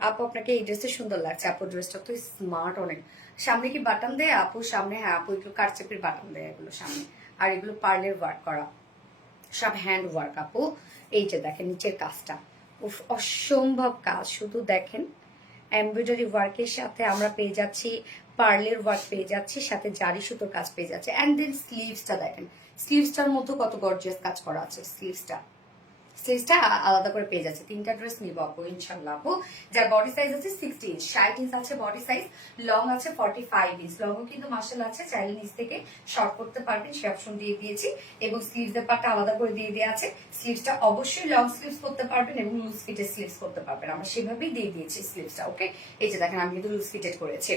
আপু আপনাকে এই ড্রেসটা সুন্দর লাগছে আপু, ড্রেসটা তো স্মার্ট অনেক। সামনে কি বাটন দেয় আপু? সামনে হ্যাঁ আপু, একটু কারচেপের বাটন দেয় এগুলো সামনে, আর এগুলো পার্লের ওয়ার্ক করা, সব হ্যান্ড ওয়ার্ক আপু। এই যে দেখেন নিচের কাজটা, অসম্ভব কাজ। শুধু দেখেন এমব্রয়ডারি ওয়ার্কের সাথে আমরা পেয়ে যাচ্ছি পার্লের ওয়ার্ক পেয়ে যাচ্ছি, সাথে জারি সুতোর কাজ পেয়ে যাচ্ছে। অ্যান্ড দেন স্লিভসটা দেখেন, স্লিভসটার মতো কত গর্জিয়াস কাজ করা আছে। স্লিভসটা আলাদা করে পেয়ে যাচ্ছে। 3টা ড্রেস নিব আপু ইনশাল্লাহ আপু। যার বডি সাইজ আছে 60 ইঞ্চ, 60 ইঞ্চ আছে বডি সাইজ, লং আছে 45 ইঞ্চ। লংও কিন্তু মার্শাল আছে, চাইলে নিচ থেকে শর্ট করতে পারবেন, সে অপশন দিয়ে দিয়েছি। এবং স্লিভসের পার্টটা আলাদা করে দিয়ে দেওয়া আছে। স্লিভসটা অবশ্যই লং স্লিভস করতে পারবেন এবং লুজ ফিটেড স্লিভস করতে পারবেন, আমরা সেভাবেই দিয়ে দিয়েছি স্লিভসটা। ওকে, এই যে দেখেন আমি কিন্তু লুজ ফিটেড করেছি।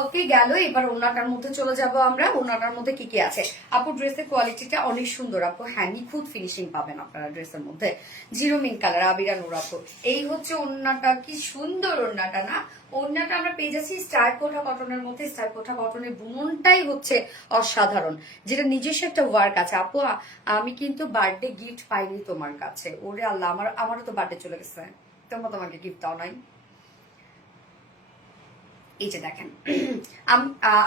ওকে গেল, এবার ওড়নাটার মধ্যে চলে যাব আমরা। ওড়নাটার মধ্যে কি কি আছে আপু? ড্রেসের কোয়ালিটিটা অনেক সুন্দর আপু, হ্যাঁ নিখুঁত ফিনিশিং পাবেন আপনারা ড্রেসের মধ্যে। জিরো মিন কালার, আবিরা নূর আপু। এই হচ্ছে ওড়নাটা, কি সুন্দর ওড়নাটা না? ওড়নাটা আমরা পেয়ে যাচ্ছি স্টার কোঠা কটনের মধ্যে। স্টার কোঠা কটনের বুননটাই হচ্ছে অসাধারণ, যেটা নিজস্ব একটা ওয়ার্ক আছে আপু। আমি কিন্তু বার্থডে গিফট পাইনি তোমার কাছে, ওরে আল্লাহ, আমারও তো বার্থডে চলে গেছে, তোমাকে গিফট দাও নাই। এই যে দেখেন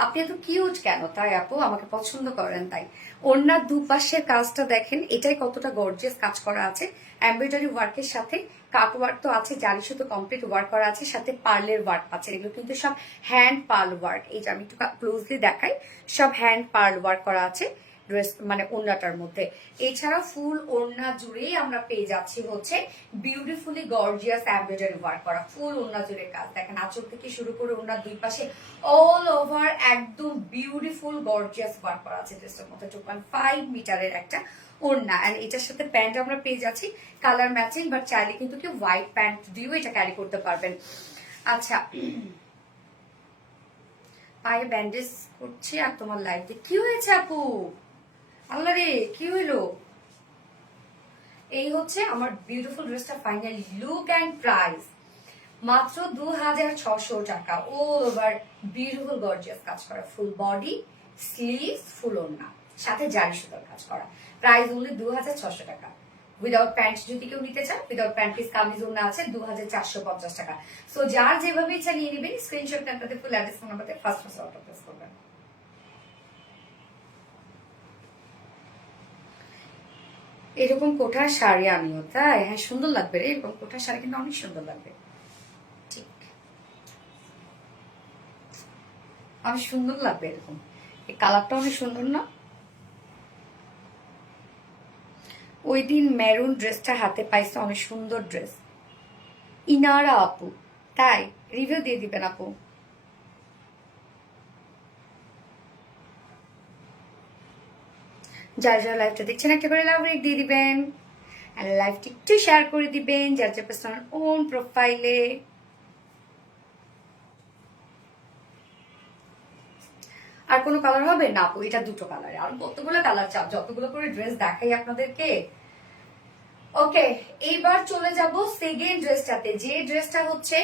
আপনি এত কিউট কেন? তাই আপু আমাকে পছন্দ করেন তাই। ওড়নার দুপাশের কাজটা দেখেন, এটাই কতটা গর্জিয়াস কাজ করা আছে। এমব্রয়ডারি ওয়ার্কের সাথে কাট ওয়ার্ক তো আছে, জারি সুতো কমপ্লিট ওয়ার্ক করা আছে, সাথে পার্লের ওয়ার্ক আছে। এগুলো কিন্তু সব হ্যান্ড পার্ল ওয়ার্ক। এই যে আমি একটু ক্লোজলি দেখাই, সব হ্যান্ড পার্ল ওয়ার্ক করা আছে ড্রেস মানে ওড়নাটার মধ্যে। এছাড়া ফুল ওড়না জুড়েই আমরা পেয়ে যাচ্ছি হচ্ছে বিউটিফুলি গর্জিয়াস এমব্রয়ডারি ওয়ার্ক করা। ফুল ওড়না জুড়ে কাজ দেখেন, আঁচল থেকে শুরু করে ওড়নার দুই পাশে অল ওভার একদম বিউটিফুল গর্জিয়াস ওয়ার্ক করা আছে ড্রেসটার মধ্যে। 2.5 মিটারের একটা ওড়না, আর এটার সাথে প্যান্ট আমরা পেয়ে যাচ্ছি কালার ম্যাচিং, বাট চাইলে কিন্তু কি হোয়াইট প্যান্ট দিয়েও এটা ক্যারি করতে পারবেন। আচ্ছা, পায়ে ব্যান্ডেজ করছি আর তোমার লাইফ দিয়ে কি হয়েছে আপু? আল্লাহ রে, কি হইলো? এই হচ্ছে আমার বিউটিফুল ড্রেসটা ফাইনালি লুক অ্যান্ড প্রাইস মাত্র 2600 টাকা। অল ওভার বিউটিফুল গর্জিয়াস কাজ করা, ফুল বডি স্লিভস ফুল ওড়না, সাথে জারি সুতার কাজ করা। প্রাইস অনলি 2600 টাকা। উইদাউট প্যান্ট যদি কেউ নিতে চান, উইদাউট প্যান্ট পিস কামিজ ওড়না আছে 2450 টাকা। সো যার যেভাবে ইচ্ছা নিয়ে নেবেন, স্ক্রিনশট আপনাদের ফুল অ্যাড্রেস ফোন নাম্বারে ফার্স্ট অর্ডার প্লেস করবেন। এরকম কোঠার শাড়ি আমিও, তাই? হ্যাঁ সুন্দর লাগবে রে, এরকম কোঠার শাড়ি কিন্তু অনেক সুন্দর লাগবে। ঠিক, অনেক সুন্দর লাগবে এরকম, এই কালারটা অনেক সুন্দর না? ওই দিন মেরুন ড্রেসটা হাতে পাইছে, অনেক সুন্দর ড্রেস। ইনারা আপু, তাই? রিভিউ দিয়ে দিবেন আপু। যারা যারা লাইভটা দেখছেন একটা করে লাভ রেক দিয়ে দিবেন, আর লাইভটি একটু শেয়ার করে দিবেন যার যার পার্সোনাল ওন প্রোফাইলে। আর কোনো কালার হবে না আপু? এটা দুটো কালারে, আর কতগুলো কালার চাপ, যতগুলো করে ড্রেস দেখাই আপনাদেরকে। ওকে, এইবার চলে যাব সেকেন্ড ড্রেসটাতে, যে ড্রেসটা হচ্ছে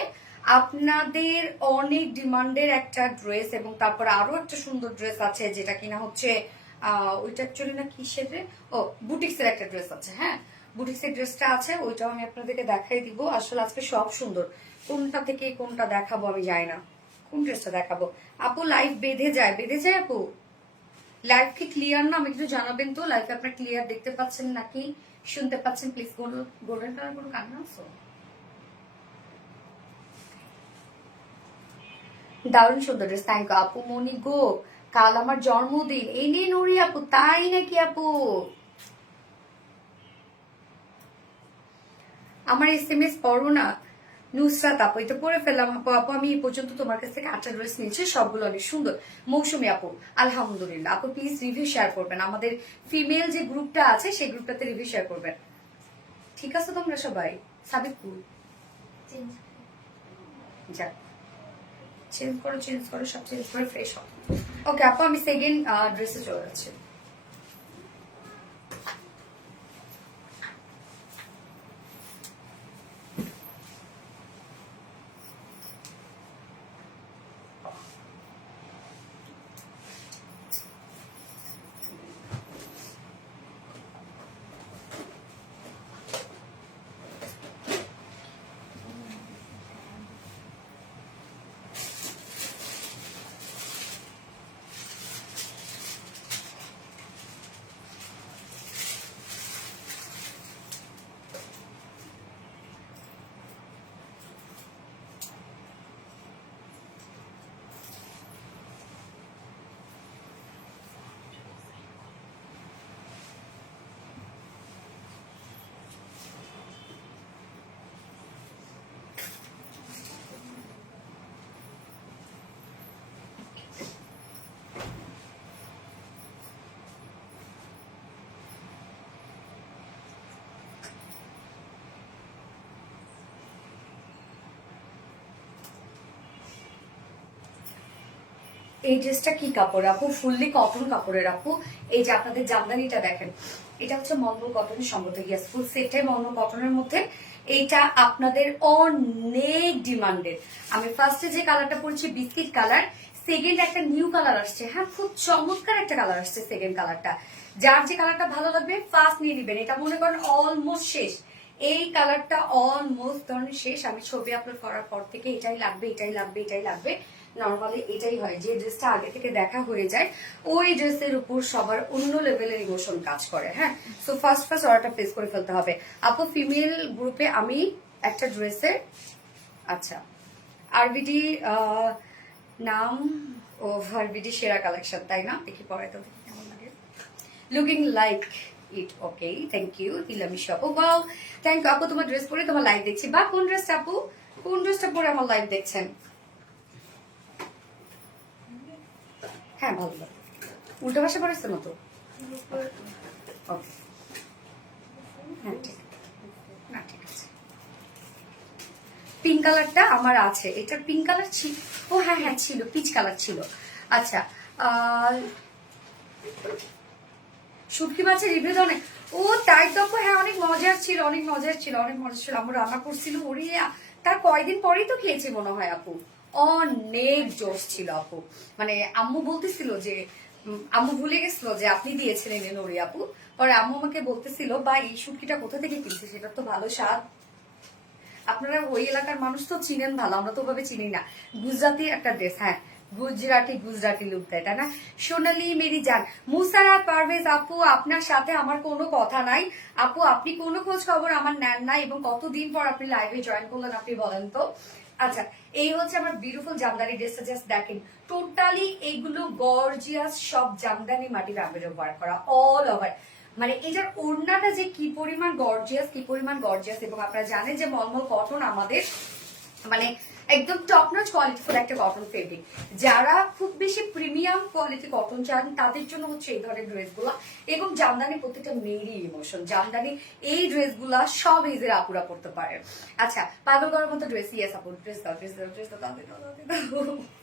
আপনাদের অনেক ডিমান্ডের একটা ড্রেস, এবং তারপর আরো একটা সুন্দর ড্রেস আছে যেটা কিনা হচ্ছে ওইটা অ্যাকচুয়ালি না কিসের, ও বুটিক্সের একটা ড্রেস আছে। হ্যাঁ, বুটিক্সের ড্রেসটা আছে, ওইটাও আমি আপনাদেরকে দেখাই দিব। আসলে আজকে সব সুন্দর, কোনটা থেকে কোনটা দেখাবো আমি জানি না। কোন ড্রেসটা দেখাবো আপু? লাইভ বেঁধে যায় আপু? লাইভ কি ক্লিয়ার না? আমি একটু জানাবেন তো, লাইভ আপনার ক্লিয়ার দেখতে পাচ্ছেন নাকি শুনতে পাচ্ছেন? প্লিজ। গোল্ডেন কালার কোনো কান্না আছে? দারুণ সুন্দর ড্রেস, থ্যাংক ইউ আপু। মনি গো, কাল আমার জন্মদিন, এই নিয়ে নুরি আপু, তাই নাকি আপু? আমার SMS পড়ো না নুসরাত আপু, এটা পরে ফেললাম আপু। আপু আমি এই পর্যন্ত তোমার কাছ থেকে 8টা ড্রেস নিয়েছি, সবগুলো অনেক সুন্দর। মৌসুমী আপু আলহামদুলিল্লাহ। আপু প্লিজ রিভিউ শেয়ার করবেন, আমাদের ফিমেল যে গ্রুপটা আছে সেই গ্রুপটাতে রিভিউ শেয়ার করবেন। ঠিক আছে তোমরা সবাই? সাবিকুল যাক, চেঞ্জ করো, সব চেঞ্জ করে ফ্রেশ হও। ওকে আপু, আমি সেকেন্ড ড্রেসে চলে যাচ্ছি। এই ড্রেসটা কি কাপড় আপু? ফুললি কটন কাপড়ের আপু। এই যে আপনাদের জামদানিটা দেখেন, এটা হচ্ছে মলমল কটনের সম্মত, ইয়াস ফুল সেটটাই মলমল কটনের মধ্যে। এইটা আপনাদের অনেক ডিমান্ডেড। আমি ফার্স্টে যে কালারটা পরেছি বিস্কিট কালার, সেকেন্ড একটা নিউ কালার আসছে। হ্যাঁ, খুব চমৎকার একটা কালার আসছে সেকেন্ড কালারটা। যার যে কালারটা ভালো লাগবে ফার্স্ট নিয়ে নিবেন। এটা মনে করেন অলমোস্ট শেষ, এই কালারটা অলমোস্ট ধরনের শেষ। আমি ছবি আপলোড করার পর থেকে এটাই লাগবে, এটাই লাগবে, এটাই লাগবে। নর্মালি এটাই হয়, যে ড্রেসটা আগে থেকে দেখা হয়ে যায় ওই ড্রেসের উপর সবার অন্য লেভেলের ইমোশন কাজ করে। হ্যাঁ, সো ফার্স্ট অর্ডারটা প্লেস করে ফেলতে হবে আপু। ফিমেল গ্রুপে আমি একটা ড্রেসের, আচ্ছা আরবিডি নাম, ও আরবিডি সেরা কালেকশন, তাই না? দেখি পরে তো কেমন লাগে, looking like it. Okay, thank you ইলামি আপু। ওয়াও, থ্যাংক ইউ আপু, তোমার ড্রেস পরে তোমার লাইভ দেখছি। বা কোন ড্রেসটা আপু? কোন ড্রেসটা পরে আমার লাইভ দেখছেন? হ্যাঁ, ভালো লাগে। উল্টো ভাষা পড়েছে না তো? ওকে, হ্যাঁ ঠিক, না ঠিক আছে। পিঙ্ক কালারটা আমার আছে, এটা পিঙ্ক কালার ছিল। ও হ্যাঁ হ্যাঁ ছিল, পিচ কালার ছিল। আচ্ছা, শুটকি মাছের রিভিউ তো অনেক, ও তাই তো আপু। হ্যাঁ, অনেক মজার ছিল, অনেক মজার ছিল, অনেক মজার ছিল। আমরা রান্না করছিল ওরে, তার কয়দিন পরেই তো খেয়েছি মনে হয় আপু। অনেক জোশ ছিল আপু। মানে আম্মু বলতেছিল যে, আম্মু ভুলে গেছিল যে আপনি দিয়েছিলেন নরি আপু। পরে আম্মু আমাকে বলতেছিল, বা এই শুটকিটা কোথা থেকে কিনছে, সেটা তো ভালো স্বাদ। আপনারা ওই এলাকার মানুষ তো চিনেন ভালো, আমরা তো ওভাবে চিনি না। গুজরাটি একটা ড্রেস, হ্যাঁ গুজরাটি লুক দেয়, তাই না? সোনালি মেরি জান, মুসারাত পারভেজ আপু, আপনার সাথে আমার কোনো কথা নাই আপু। আপনি কোনো খোঁজ খবর আমার নেন না, এবং কতদিন পর আপনি লাইভে জয়েন করলেন আপনি বলেন তো? আচ্ছা, এই হচ্ছে আমার বিউটিফুল জামদানি ড্রেসটা, জাস্ট দেখেন। টোটালি এগুলো গর্জিয়াস, সব জামদানি মাটি ফ্যাব্রিকে ওয়ার্ক করা অল ওভার। মানে এটার ওড়নাটা যে কি পরিমাণ গর্জিয়াস, কি পরিমাণ গর্জিয়াস। এবং আপনারা জানেন যে মলমল কটন আমাদের মানে একদম টপ নচ কোয়ালিটিফুল একটা কটন ফেব্রিক। যারা খুব বেশি প্রিমিয়াম কোয়ালিটি কটন চান তাদের জন্য হচ্ছে এই ধরনের ড্রেসগুলো। এবং জামদানি প্রত্যেকটা মেয়েরই ইমোশন, জামদানি এই ড্রেসগুলা সব এজের আপুরা করতে পারে। আচ্ছা, পাগল করার মতো ড্রেস, ইয়েস আপু ড্রেস দাও, ড্রেস দাও, ড্রেস দাও,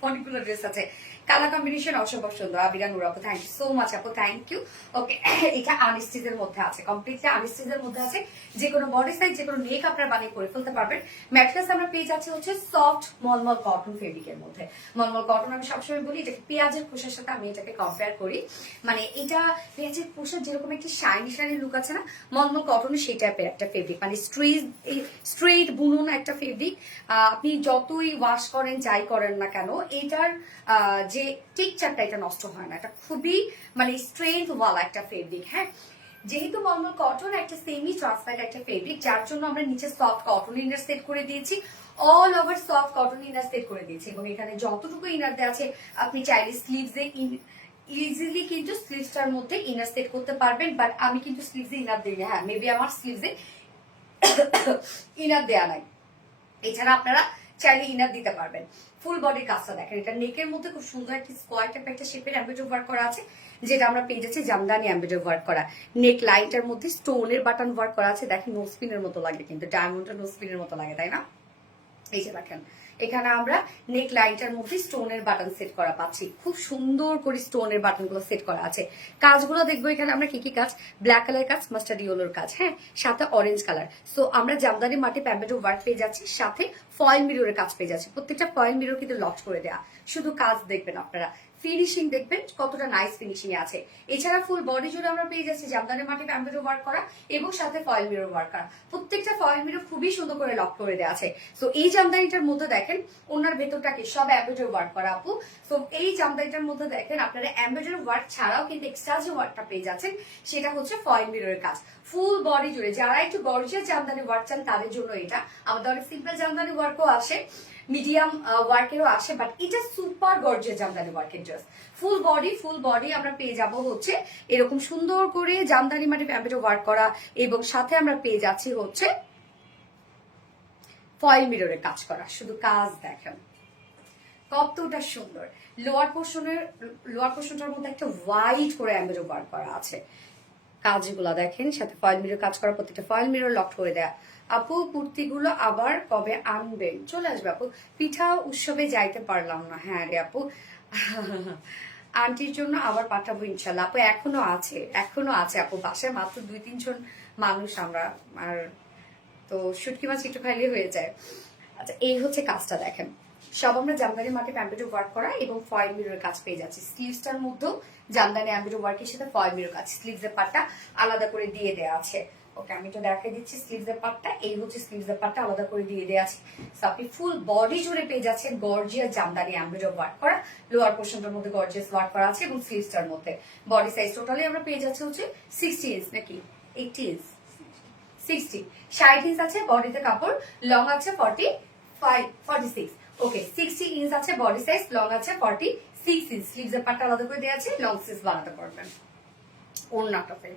অনেকগুলো ড্রেস আছে। কালার কম্বিনেশন অসম্ভব সুন্দর। আবিরা নুর আপু থ্যাংক ইউ সো মাচ আপু, থ্যাংক ইউ। ওকে, এটা আনস্টিচের মধ্যে আছে, কমপ্লিটলি আনস্টিচের মধ্যে আছে। যে কোনো বডি সাইজ, যে কোনো নেক আপনারা বানিয়ে করে ফেলতে পারবেন। ম্যাট্রেস আমরা পেয়ে যাচ্ছি হচ্ছে সফট মলমল কটন ফেব্রিকের মধ্যে। মলমল কটন আমি সবসময় বলি এটাকে পেঁয়াজের খোসার সাথে আমি এটাকে কম্পেয়ার করি। মানে এটা পেঁয়াজের খোসার যেরকম একটা শাইনি শাইনি লুক আছে না, মলমল কটনের সেই টাইপের একটা ফেব্রিক। মানে স্ট্রেট বুনন একটা ফেব্রিক। আপনি যতই ওয়াশ করেন যাই করেন না কেন, এটার যে টেক্সচারটা এটা নষ্ট হয় না। এটা খুবই মানে স্ট্রেংথ ওয়ালা একটা ফেব্রিক। হ্যাঁ, যেহেতু মলমল কটন একটা সেমি ট্রান্সপারেন্ট একটা ফেব্রিক, যার জন্য আমরা নিচে সফট কটন ইনার সেট করে দিয়েছি। All over soft cotton inner set করে দিয়েছি এবং এখানে যতটুকু ইনার দেওয়া আছে আপনি চাইলে স্লিভসে ইজিলি কিন্তু স্লিভসটার মধ্যে ইনার সেট করতে পারবেন। বাট আমি কিন্তু স্লিভসে ইনার দিই না। হ্যাঁ, মেবি আমার স্লিভসে ইনার দেয়া নাই। এছাড়া আপনারা চাইলে ইনার দিতে পারবেন। ফুল বডির কাজটা দেখেন, এটা নেকের মধ্যে খুব সুন্দর একটা স্কোয়ার টাইপ একটা শেপের এমব্রয়ডারি ওয়ার্ক করা আছে, যেটা আমরা পেয়ে যাচ্ছি জামদানি এমব্রয়ডারি ওয়ার্ক করা। নেক লাইনটার মধ্যে স্টোনের বাটন ওয়ার্ক করা আছে। দেখেন নোজপিনের মতো লাগে, কিন্তু ডায়মন্ডের নোজপিনের মতো লাগে, তাই না? এই যে দেখেন, এখানে আমরা নেক লাইনটার মধ্যে স্টোনের বাটন সেট করা পাচ্ছি। খুব সুন্দর করে স্টোনের বাটন গুলো সেট করা আছে। কাজগুলো দেখবো এখানে আমরা কি কি কাজ, ব্ল্যাক কালার কাজ, মাস্টার্ড ইয়েলোর কাজ, হ্যাঁ, সাথে অরেঞ্জ কালার। সো আমরা জামদানি মাটি এমব্রয়ডারি ওয়ার্ক পেয়ে যাচ্ছি, সাথে ফয়েল মিররের কাজ পেয়ে যাচ্ছি। প্রত্যেকটা ফয়েল মিরর কিন্তু লক করে দেয়া। শুধু কাজ দেখবেন আপনারা, ফিনিশিং দেখবেন কতটা নাইস ফিনিশিং আছে। এছাড়া ফুল বডি জুড়ে আমরা পেয়ে যাচ্ছি জামদানি মাটি এমব্রয়ডারি ওয়ার্ক করা এবং সাথে ফয়েল মিরর ওয়ার্ক করা। প্রত্যেকটা ফয়েল মিরর খুবই সুন্দর করে লক করে দেওয়া আছে। সো এই জামদানিটার মধ্যে দেখেন ওনার ভেতরটাকে সব এমব্রয়ডারি ওয়ার্ক করা আপু। সো এই জামদানিটার মধ্যে দেখেন আপনারা এমব্রয়ডারি ওয়ার্ক ছাড়াও কিন্তু এক্সট্রা যে ওয়ার্কটা পেয়ে যাচ্ছেন সেটা হচ্ছে ফয়েল মিররের কাজ। ফুল বডি জুড়ে যারা একটু গর্জিয়াস জামদানি ওয়ার্ক চান তাদের জন্য এটা। আমাদের অনেক সিম্পল জামদানি ওয়ার্কও আসে, মিডিয়াম ওয়ার্কেরও আসে, বাট এটা সুপার গর্জিয়াস জামদানি ওয়ার্কের ড্রেস। ফুল বডি আমরা পেয়ে যাব হচ্ছে এরকম সুন্দর করে জামদানি মাটি এমব্রয়ডারি ওয়ার্ক করা এবং সাথে আমরা পেয়ে যাচ্ছি হচ্ছে ফয়েল মিররের কাজ করা। শুধু কাজ দেখেন কতটা সুন্দর। লোয়ার পোর্শনটার মধ্যে একটা হোয়াইট করে এমব্রয়ডারি ওয়ার্ক করা আছে। কাজগুলা দেখেন, সাথে ফয়েল মিরর কাজ করা, প্রত্যেকটা ফয়েল মিরর লক করে দেয়া। আপু কুর্তিগুলো আবার কবে আনবেন? চলে আসবে আপু, পিঠা উৎসবে যাইতে পারলাম না। হ্যাঁ রে আপু, আন্টির জন্য আবার পাঠাবো ইনশাল্লাহ। আপু এখনো আছে আপু, বাসায় মাত্র 2-3 জন মানুষ আমরা, আর তো শুটকি মাছ একটু খাইলে হয়ে যায়। আচ্ছা, এই হচ্ছে কাজটা দেখেন, সব আমরা জামদানি মাটি এমব্রয়ডারি ওয়ার্ক করা এবং ফয়েল মিররের কাজ পেয়ে যাচ্ছি। স্লিভসটার মধ্যেও জামদানি এমব্রয়ডারি ওয়ার্কের সাথে ফয়েল মিরর কাজ, স্লিভসের পাটটা আলাদা করে দিয়ে দেওয়া আছে। ওকে, আমি তো দেখাই দিচ্ছি স্লিভসের পাটটা। এই হচ্ছে স্লিভসের পাটটা আলাদা করে দিয়ে দেওয়া আছে। সো আপনি ফুল বডি জুড়ে পেয়ে যাচ্ছেন গর্জিয়াস জামদানি এমব্রয়ডারি ওয়ার্ক করা। লোয়ার পোর্শনটার মধ্যে গর্জিয়াস ওয়ার্ক করা আছে এবং স্লিভসটার মধ্যে বডি সাইজ টোটালি আমরা পেয়ে যাচ্ছি হচ্ছে 60 ইঞ্চ নাকি 80 ইঞ্চ, 60 60 ইঞ্চ আছে বডিতে কাপড়, লং আছে 46। ওকে, 60 ইঞ্চ আছে বডি সাইজ, লং আছে 46 ইঞ্চ। স্লিভসের পাটটা আলাদা করে দেওয়া আছে, লং স্লিভস বানাতে পারবেন। ওড়নাটাতে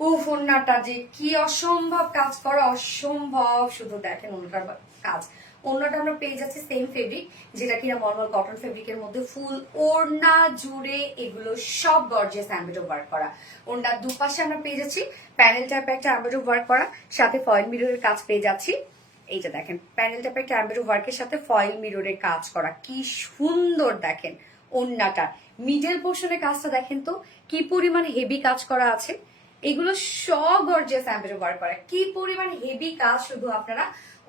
ওড়নাটা যে কি অসম্ভব কাজ করা, অসম্ভব। শুধু দেখেন ওড়নাটার কাজ। ওড়নাটা আমরা পেয়ে যাচ্ছি সেম ফেব্রিক, যেটা কিনা নর্মাল কটন ফেব্রিকের মধ্যে ফুল ওড়না জুড়ে এগুলো সব গর্জিয়াস এমব্রয়ডারি ওয়ার্ক করা। ওড়নার দুপাশে আমরা পেয়ে যাচ্ছি প্যানেল টাইপের একটা এমব্রয়ডারি ওয়ার্ক করা, সাথে ফয়েল মিররের কাজ পেয়ে যাচ্ছি। এইটা দেখেন, প্যানেল টাইপের একটা এমব্রয়ডারি ওয়ার্কের সাথে ফয়েল মিররের কাজ করা, কি সুন্দর দেখেন। ওড়নাটা মিডল পোর্শনের কাজটা দেখেন তো কি পরিমাণ হেভি কাজ করা আছে। এগুলো সব গর্জিয়াস এমব্রয়ডারি ওয়ার্ক করা, কি পরিমাণ হেভি কাজ শুধু আপনারা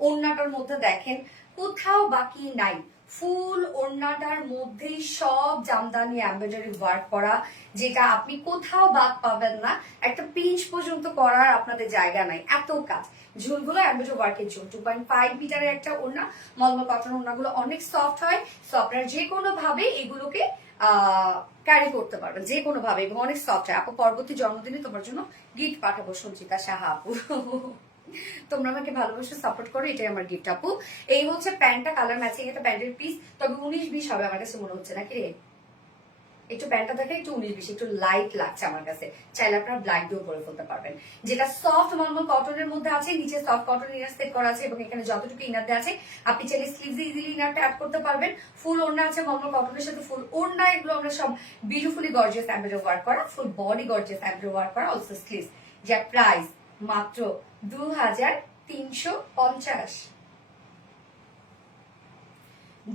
ওড়নাটার মধ্যে দেখেন, কোথাও বাকি নাই। ফুল ওড়নাটার মধ্যেই সব জামদানি এমব্রয়ডারি ওয়ার্ক করা, যেটা আপনি কোথাও বাদ পাবেন না। একটা পিঞ্চ পর্যন্ত করার আপনাদের জায়গা নাই, এত কাজ। ঝুলগুলো এমব্রয়ডারি ওয়ার্কের ঝুল, 2.5 মিটারের একটা ওড়না। মলমল কটন ওড়নাগুলো অনেক সফট হয়, সো আপনারা যে কোনো ভাবে এগুলোকে ক্যারি করতে পারবেন, যে কোনো ভাবে, এবং অনেক সফট হয়। আপু পরবর্তী জন্মদিনে তোমার জন্য গিফট পাঠাবো, সঞ্চিতা সাহা আপু। তোমরা আমাকে ভালোবাসো, সাপোর্ট করো, এটাই আমার গিফট আপু। এই হচ্ছে প্যান্টটা, কালার ম্যাচিং একটা প্যান্টের পিস, তবে 19-20 হবে আমার কাছে মনে হচ্ছে, নাকি রে? একটু প্যান্টটা দেখে একটু 19-20 একটু লাইট লাগছে আমার কাছে, চাইলে আপনারা ব্ল্যাক দিয়েও পরে ফেলতে পারবেন। যেটা সফট নর্মাল কটনের মধ্যে আছে, নিচে সফট কটন ইনার সেট করা আছে এবং এখানে যতটুকু ইনার দেওয়া আছে আপনি চাইলে স্লিভসে ইজিলি ইনারটা অ্যাড করতে পারবেন। ফুল ওড়না আছে নর্মাল কটনের সাথে, ফুল ওড়না এগুলো আমরা সব বিউটিফুলি গর্জিয়াস এমব্রয়ডারি ওয়ার্ক করা, full body gorgeous embroidery work করা, অলসো স্লিভস। যার প্রাইস মাত্র 2350,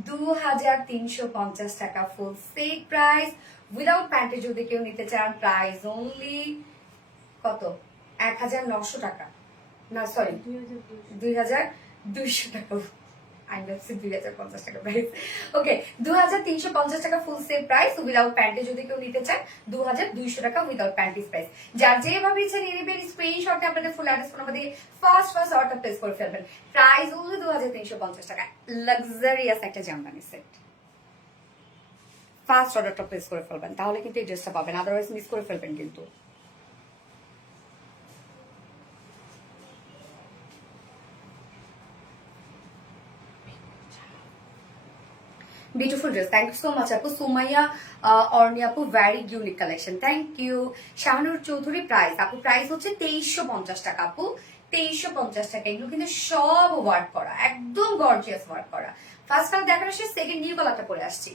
2350 টাকা ফুল সেট প্রাইস। উইদাউট প্যান্টে যদি কেউ নিতে চান প্রাইস অনলি কত, 1900 টাকা, না সরি 2200 টাকা। আমি ভাবছি 2050 টাকা প্রাইস। ওকে, 2350 টাকা ফুল সেট প্রাইস। উইদাউট প্যান্টে যদি কেউ নিতে চান 2200 টাকা উইদাউট প্যান্টিস প্রাইস। যার যেভাবে ইচ্ছা নিয়ে নেবেন, স্ক্রিনশটে আপনাদের ফুল অ্যাড্রেস ফোন নাম্বার দিয়ে ফার্স্ট অর্ডার প্লেস করে ফেলবেন। প্রাইস অনলি 2350 টাকা। লাক্সারিয়াস একটা জামদানি সেট। ফার্স্ট অর্ডারটা প্লেস করে ফেলবেন, তাহলে কিন্তু এই ড্রেসটা পাবেন, আদারওয়াইজ মিস করে ফেলবেন কিন্তু। Beautiful dress. Thank you so much, Apu. Sumaya Orni Apu, very unique collection. Thank you. Shahanur Choudhury price. Apu price হচ্ছে 2350 টাকা আপু, 2350 টাকা। এগুলো কিন্তু সব ওয়ার্ক করা, একদম গর্জিয়াস ওয়ার্ক করা। ফার্স্ট কালার দেখার আসছে, সেকেন্ড নিউ কালারটা পরে আসছি।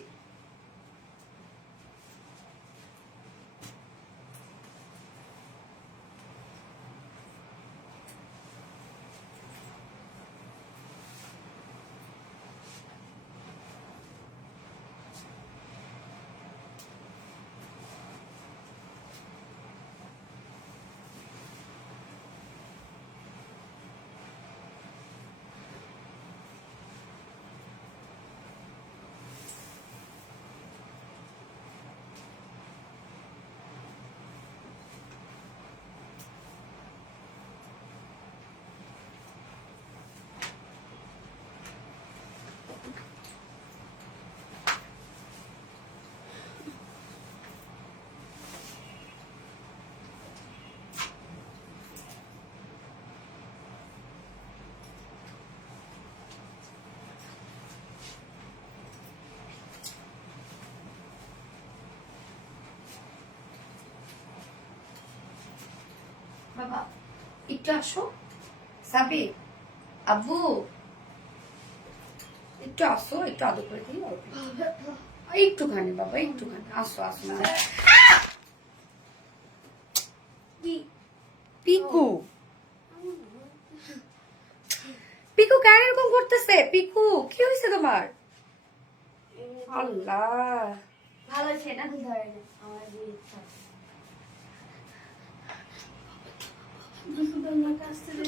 বাবা একটু আসো, সাবি আব্বু একটু আসো, একটু আদর করে দিই, একটুখানি বাবা, একটুখানি আসো আসো না। পিকু, পিকু কেন এরকম করতেছে? পিকু কি হয়েছে তোমার? আল্লাহ ভালো সেটা কি ধরে আমার ইচ্ছা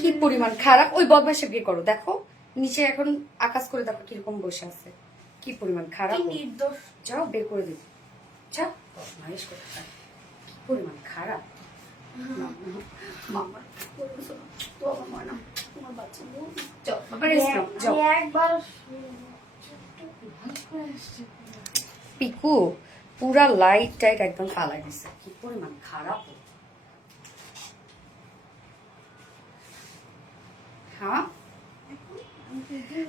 কি পরিমাণ খারাপ। ওই বদমাইশে বিয়ে করো, দেখো নিচে এখন আকাশ করে দেখো কিরকম বসে আছে, কি পরিমাণ খারাপ। নির্দোষ। যাও বের করে দিবি, যাও বদমাইশ করতে, কি পরিমাণ খারাপ। পিকু পুরা লাইট টাইট একদম ফালাই দিছে, কি পরিমাণ খারাপ। হ্যাঁ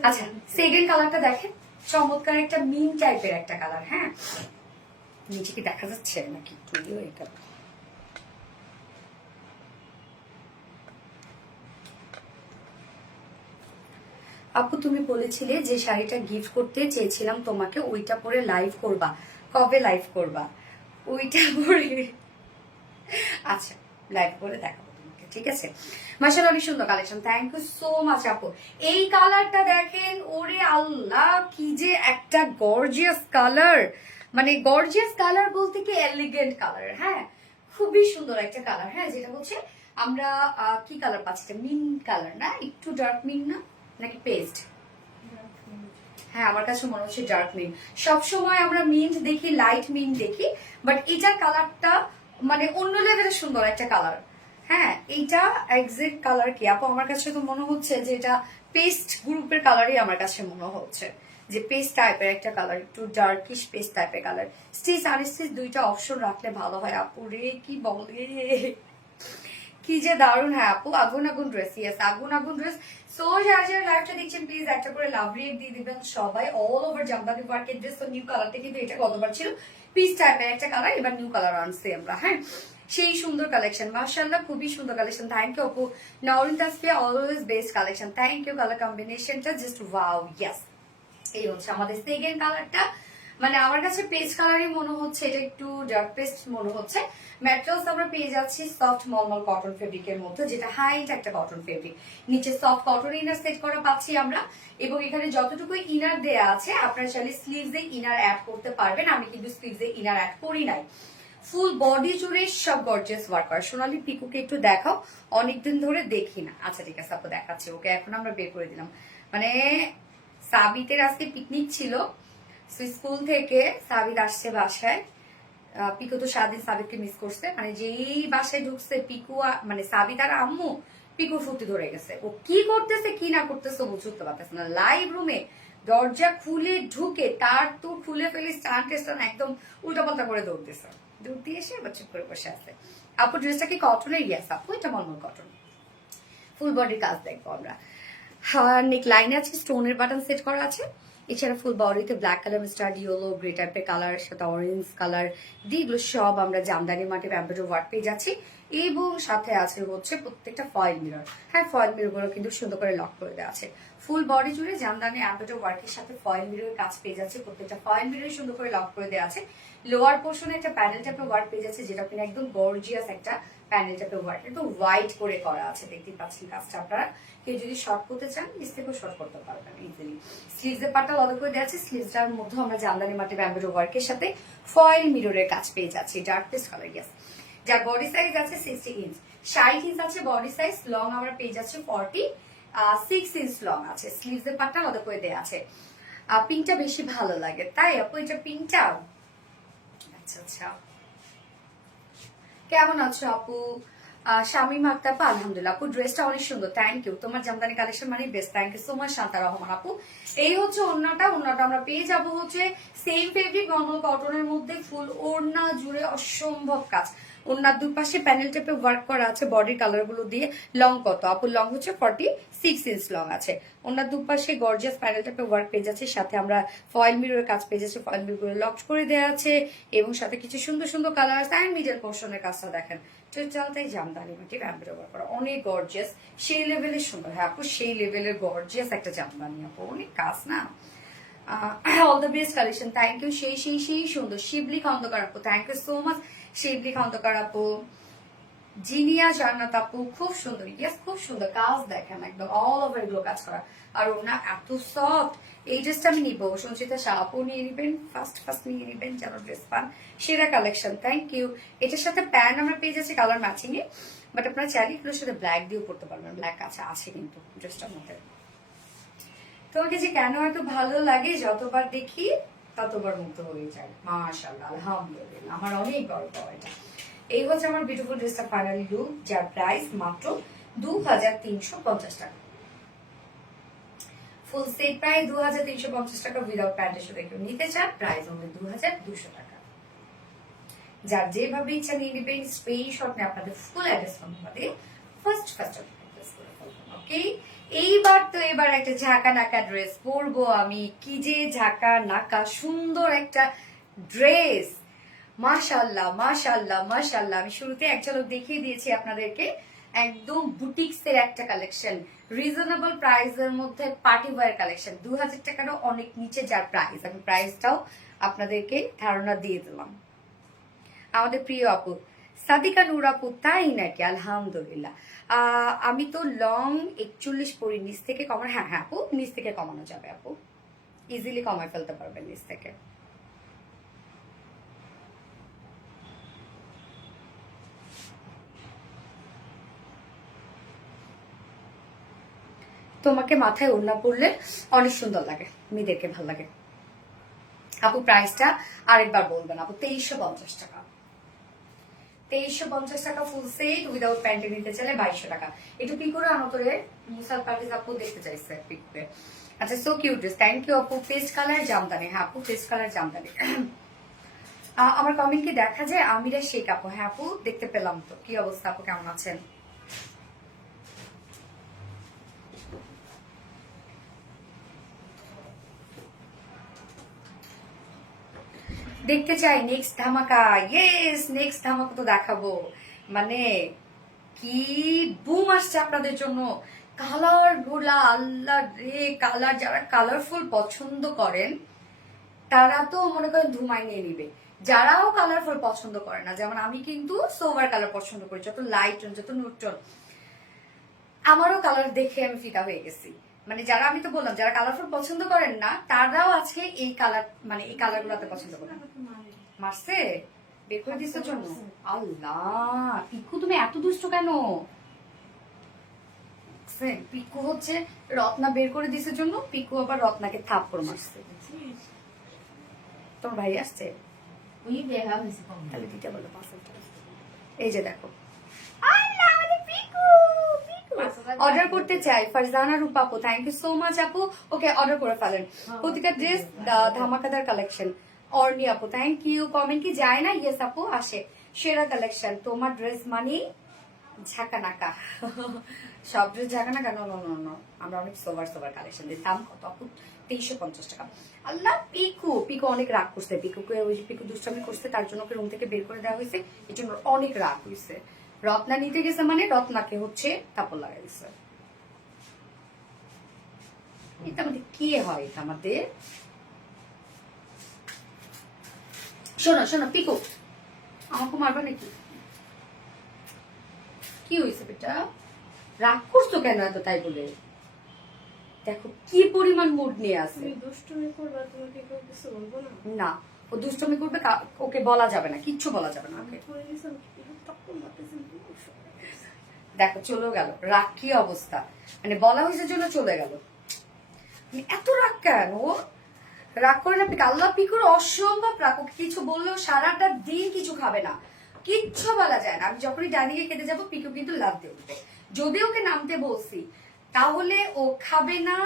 আচ্ছা, সেকেন্ড কালারটা দেখেন, চমৎকার একটা মিন টাইপের একটা কালার। হ্যাঁ, নিচে কি দেখা যাচ্ছে নাকি তুইও এটা? আপু তুমি বলেছিলে যে শাড়িটা গিফট করতে চেয়েছিলাম তোমাকে, ওইটা পরে লাইভ করবা, কবে লাইভ করবা? ওইটা পরে আচ্ছা লাইভ করে দেখাবো তোমাকে, ঠিক আছে? মাশাআল্লাহ অনেক সুন্দর collection, thank you so much আপু। এই কালারটা দেখেন, ওরে আল্লাহ কি যে একটা গর্জিয়াস কালার, মানে গর্জিয়াস কালার বলতে কি এলিগেন্ট কালার। হ্যাঁ, খুবই সুন্দর একটা কালার। হ্যাঁ, যেটা হচ্ছে আমরা কি কালার পাচ্ছি, মিন কালার না, একটু ডার্ক মিন না নাকি পেস্ট? হ্যাঁ, আমার কাছে মনে হচ্ছে ডার্ক মিন্ট। সবসময় আমরা মিন্ট দেখি, লাইট মিন্ট দেখি, বাট এটার কালারটা মানে অন্য লেভেলের সুন্দর একটা কালার। হ্যাঁ, এইটা এক্সাক্ট কালার কি আপু? আমার কাছে তো মনে হচ্ছে যে এটা পেস্ট গ্রুপের কালারই আমার কাছে মনে হচ্ছে, যে পেস্ট টাইপের একটা কালার, একটু ডার্কিশ পেস্ট টাইপের কালার। স্টিচ আর স্টিচ দুইটা অপশন রাখলে ভালো হয় আপু রে, কি বলে কি যে দারুণ, হ্যাঁ আপু আগুন আগুন ড্রেস, ইয়েস আগুন আগুন ড্রেস। সো যারা যারা লাইভটা দেখছেন প্লিজ একটা করে লাভ রিয়েক্ট দিয়ে দিবেন সবাই। অল ওভার জামদানি ওয়ার্কের ড্রেস। তো নিউ কালারটা কিন্তু এটা গতবার ছিল পিচ টাইপের একটা কালার, এবার নিউ কালার আনছি আমরা। হ্যাঁ সেই সুন্দর কালেকশন, মাশাআল্লাহ খুবই সুন্দর কালেকশন। থ্যাংক ইউ আপু। Nowrin Tasfia always best collection, thank you. Colour কম্বিনেশনটা জাস্ট ওয়াও, ইয়েস। এই হচ্ছে আমাদের সেকেন্ড কালারটা, মানে আমার কাছে পেস্ট কালারই মনে হচ্ছে, এটা একটু ডার্ক পেস্ট মনে হচ্ছে। ম্যাটেরিয়ালস আমরা পেয়ে যাচ্ছি সফট মলমল কটন ফেব্রিকের মধ্যে, যেটা হাইট একটা কটন ফেব্রিক। নিচে সফট কটন ইনার সেট করা পাচ্ছি আমরা, এবং এখানে যতটুকু ইনার দেয়া আছে আপনারা চাইলে স্লিভসে ইনার অ্যাড করতে পারবেন। আমি কিন্তু স্লিভসে ইনার অ্যাড করি নাই। ফুল বডি জুড়ে সব গর্জিয়াস ওয়ার্ক করা। সোনালি পিকুকে একটু দেখাও, অনেকদিন ধরে দেখি না। আচ্ছা ঠিক আছে আপু দেখাচ্ছি, ওকে এখন আমরা বের করে দিলাম। মানে সাবিতের আজকে পিকনিক ছিল, স্কুল থেকে সাবিত আসছে বাসায়। পিকু তো সারাদিন সাবিতকে মিস করছে, মানে যেই বাসায় ঢুকছে পিকু মানে সাবিত আর আম্মু পিকুর ফুটি ধরে গেছে। ও কি করতেছে কি না করতেছে ও বুঝতে পারতেছে না। লাইভ রুমে দরজা খুলে ঢুকে তার তো খুলে ফেলে স্টান টেস্টান একদম উল্টাপাল্টা করে দৌড়তেছে। দৌড় দিয়ে এসে এবার চুপ করে বসে আছে। আপু ড্রেসটা কি কটনের? ইয়াস আপু এটা মলমল কটন। ফুল বডির কাজ দেখবো আমরা। নেক লাইনে আছে স্টোনের বাটন সেট করা আছে। এছাড়া ফুল বডিতে black colour, stirred yellow, grey টাইপের কালার, সাথে অরেঞ্জ কালার দিগুলো সব আমরা জামদানি মাটি এমব্রয়ডারি ওয়ার্ক পেয়ে যাচ্ছি। এবং সাথে আছে হচ্ছে প্রত্যেকটা ফয়েল মিরর। হ্যাঁ ফয়েল মিরর গুলো কিন্তু সুন্দর করে লক করে দেওয়া আছে। ফুল বডি জুড়ে জামদানি এমব্রয়ডারি ওয়ার্কের সাথে ফয়েল মিররের কাজ পেয়ে যাচ্ছে। প্রত্যেকটা ফয়েল মিরর সুন্দর করে লক করে দেওয়া আছে। লোয়ার পোর্শনে একটা প্যানেল টাইপের ওয়ার্ক পেয়ে যাচ্ছে, যেটা কিনা একদম গর্জিয়াস একটা প্যানেল টাইপের ওয়ার্ক, একদম হোয়াইট করে করা আছে। দেখতে পাচ্ছেন কাজটা আপনারা। কেউ যদি শর্ট করতে চান নিচ থেকেও শর্ট করতে পারবেন ইজিলি। স্লিভসের পাটটা আলাদা করে দেওয়া আছে। স্লিভসটার মধ্যে আমরা জামদানি মাটি এমব্রয়ডারি ওয়ার্কের সাথে ফয়েল মিররের কাজ পেয়ে যাচ্ছি। Dark paste colour, yes. যার বডি সাইজ আছে 60 ইঞ্চ, 60 ইঞ্চ আছে বডি সাইজ। লং আমরা পেয়ে যাচ্ছি 46 ইঞ্চ লং আছে। স্লিভসের পাটটা আলাদা করে দেওয়া আছে। পিঙ্কটা বেশি ভালো লাগে তাই আপু, এটা পিঙ্কটা। আচ্ছা আচ্ছা, কেমন আছো আপু? শামিম আক্তার আপু আলহামদুলিল্লাহ। আপু ড্রেসটা অনেক সুন্দর, থ্যাংক ইউ। তোমার জামদানি কালেকশন মানে best, thank you so much Shanta Rahman আপু। এই হচ্ছে ওড়নাটা। ওড়নাটা আমরা পেয়ে যাবো হচ্ছে সেম ফেব্রিক নর্মাল কটনের মধ্যে, ফুল ওড়না জুড়ে অসম্ভব কাজ। ওড়নার দুপাশে প্যানেল টাইপে ওয়ার্ক করা আছে বডি কালার গুলো দিয়ে। লং কত আপু? লং হচ্ছে 46 ইঞ্চ লং আছে। ওড়নার দুপাশে গর্জিয়াস প্যানেল টাইপে ওয়ার্ক পেয়ে যাচ্ছে, সাথে আমরা ফয়েল মিররের কাজ পেয়ে যাচ্ছি। ফয়েল মিরর গুলো লক করে দেওয়া আছে, এবং সাথে কিছু সুন্দর সুন্দর কালার আছে। অ্যান্ড মিডল পোর্শনের কাজটা দেখেন, টোটালটাই জামদানি মাটির এমব্রয়ডারি করা, অনেক গর্জিয়াস, সেই লেভেলের সুন্দর। হ্যাঁ আপু সেই লেভেলের গর্জিয়াস একটা জামদানি আপু, অনেক কাজ না। All the best collection, thank you. সেই সুন্দর। শিবলি খন্দকার আপু, thank you so much Shibli Khandakar আপু। জিনিয়া জান্নাত আপু খুব সুন্দর, ইয়েস খুব সুন্দর কাজ দেখেন, একদম অল ওভার এগুলো কাজ করা। আর ওনা এত সফট। এই ড্রেসটা আমি নিবো, সঞ্চিতা শাহ আপু নিয়ে নিবেন, ফার্স্ট নিয়ে নিবেন যেন ড্রেস পান। সেরা কালেকশন, থ্যাংক ইউ। এটার সাথে প্যান্ট আমরা পেয়ে যাচ্ছি কালার ম্যাচিং এ, বাট আপনারা চাইলে এগুলোর সাথে ব্ল্যাক দিয়েও পড়তে পারবেন। ব্ল্যাক আছে কিন্তু ড্রেসটার মধ্যে। তোমাকে যে কেন এত ভালো লাগে, যতবার দেখি ততবার মুগ্ধ হয়ে যায়। মাশাআল্লাহ আলহামদুলিল্লাহ, আমার অনেক গর্ব এটা। এই হচ্ছে আমার বিউটিফুল ড্রেসটা ফাইনাল লুক, যার প্রাইস মাত্র 2350 টাকা। ফুল সেট প্রাইস 2350 টাকা, উইদাউট প্যান্টের সাথে কেউ নিতে চান প্রাইস হবে 2200 টাকা। যার যেভাবে ইচ্ছা নিয়ে নেবেন, স্ক্রিনশট নিয়ে আপনাদের ফুল অ্যাড্রেস নম্বর দিয়ে ফার্স্ট ওকে। এবার একটা ঝাঁকা নাকা ড্রেস পরবো আমি। কি যে ঝাঁকা নাকা সুন্দর একটা ড্রেস, মাশাআল্লাহ মাশাআল্লাহ মাশাআল্লাহ। আমি শুরুতে এক ঝলক দেখিয়ে দিয়েছি আপনাদেরকে, একদম বুটিক্স এর একটা কালেকশন, রিজনেবল প্রাইসের মধ্যে পার্টি ওয়্যার কালেকশন। 2000 টাকারও অনেক নিচে যার প্রাইস, আমি প্রাইসটাও আপনাদেরকে ধারণা দিয়ে দিলাম। আমাদের প্রিয় আপু সাদিকা নূর আপু, তাই নাকি? আলহামদুলিল্লাহ। আমি তো লং 41 পরি, নিচ থেকে কমানো। হ্যাঁ হ্যাঁ আপু নিচ থেকে কমানো যাবে আপু, ইজিলি কমায় ফেলতে পারবেন নিচ থেকে। তোমাকে মাথায় ওড়না পরলে অনেক সুন্দর লাগে, মেয়েদেরকে ভালো লাগে। আপু প্রাইসটা আরেকবার বলবেন আপু। 2350 টাকা, 2350 টাকা ফুল সেট, উইদাউট প্যান্টে নিতে চাইলে 2200 টাকা। একটু কি করে আনতরে মুসাল পার্টিজ আপু দেখতে চাইছে পিকতে। আচ্ছা so cute dress, thank you আপু। পেস্ট কালার জামদানি, হ্যাঁ আপু পেস্ট কালার জামদানি। আমার কমেন্ট কি দেখা যায়? আমিরা শেখ আপু, হ্যাঁ আপু দেখতে পেলাম তো। কি অবস্থা আপু, কেমন আছেন? দেখতে চাই নেক্সট ধামাকা। ইয়েস, নেক্সট ধামাকা তো দেখাবো। মানে কি বুম আসছে আপনাদের জন্য। কালার গুলা আল্লাহ রে, কালার যারা কালারফুল পছন্দ করেন তারা তো মনে করেন ধুমাই নিয়ে নিবে। যারাও কালারফুল পছন্দ করে না, যেমন আমি কিন্তু সোভার কালার পছন্দ করি, যত লাইট টোন যত নিউট্রাল, আমারও কালার দেখে আমি ফিদা হয়ে গেছি। মানে যারা, আমি তো বললাম যারা কালারফুল পছন্দ করেন না তারাও আছে এই কালার, মানে এই কালার গুলাতে পছন্দ করেন। মারছে বের করে দিচ্ছ জন্য। আল্লাহ পিকু তুমি এত দুষ্ট কেন? পিকু হচ্ছে রত্না বের করে দিছে জন্য পিকু আবার রত্নাকে থাপ্পড় মারছে। তোমার ভাই আসছে? তাহলে দিতে বলো পার্সেলটা। এই যে দেখো, অর্ডার করতে চাই ফারজানা রূপা আপু, থ্যাংক ইউ সো মাচ আপু। ওকে, অর্ডার করে ফেলেন। প্রতিটা ড্রেস ধামাকাদার কালেকশন। অর্নি আপু থ্যাংক ইউ। কমেন্ট কি যায় না? ইয়েস আপু আসে। সেরা কালেকশন তোমার ড্রেস মানেই ঝাঁকানাকা। সব ড্রেস ঝাঁকানাকা? নো নো নো নো, আমরা অনেক সোভার সোভার কালেকশন দিই। দাম কত আপু? 2350 টাকা। আল্লাহ, পিকু পিকু অনেক রাগ করছে। পিকুকে ওই পিকু দুষ্টামি করছে, তার জন্য ওকে রুম থেকে বের করে দেওয়া হয়েছে। এই জন্য অনেক রাগ হয়েছে। রত্না নিতে গেছে মানে রত্নাকে হচ্ছে কাপড় লাগাই দিচ্ছে। এটা আমাদের কি হয়? এটা আমাদের শোনো শোনো পিকু, আমাকে মারবা নাকি? কি হয়েছে বেটা? রাগ করছো কেন এত? তাই বলে দেখো কি পরিমাণ মুড নিয়ে আছে। দুষ্টুমি করবা, তোমাকে কেউ কিছু বলবো না? না, ও দুষ্টমি করবে, ওকে বলা যাবে না, কিচ্ছু বলা যাবে না ওকে। দেখো চলেও গেল, রাগ কি অবস্থা, মানে বলা হয়েছে জন্য চলে গেল। এত রাগ কেন? রাগ করে না পিকু, আল্লাহ পিকুর অসম্ভব রাগ। ওকে কিছু বললেও সারাটা দিন কিছু খাবে না, কিচ্ছু বলা যায় না। আমি যখনই ডাইনিং এ খেতে যাবো পিকু কিন্তু লাভ দিয়ে উঠবে। যদি ওকে নামতে বলছি তাহলে ও খাবে না,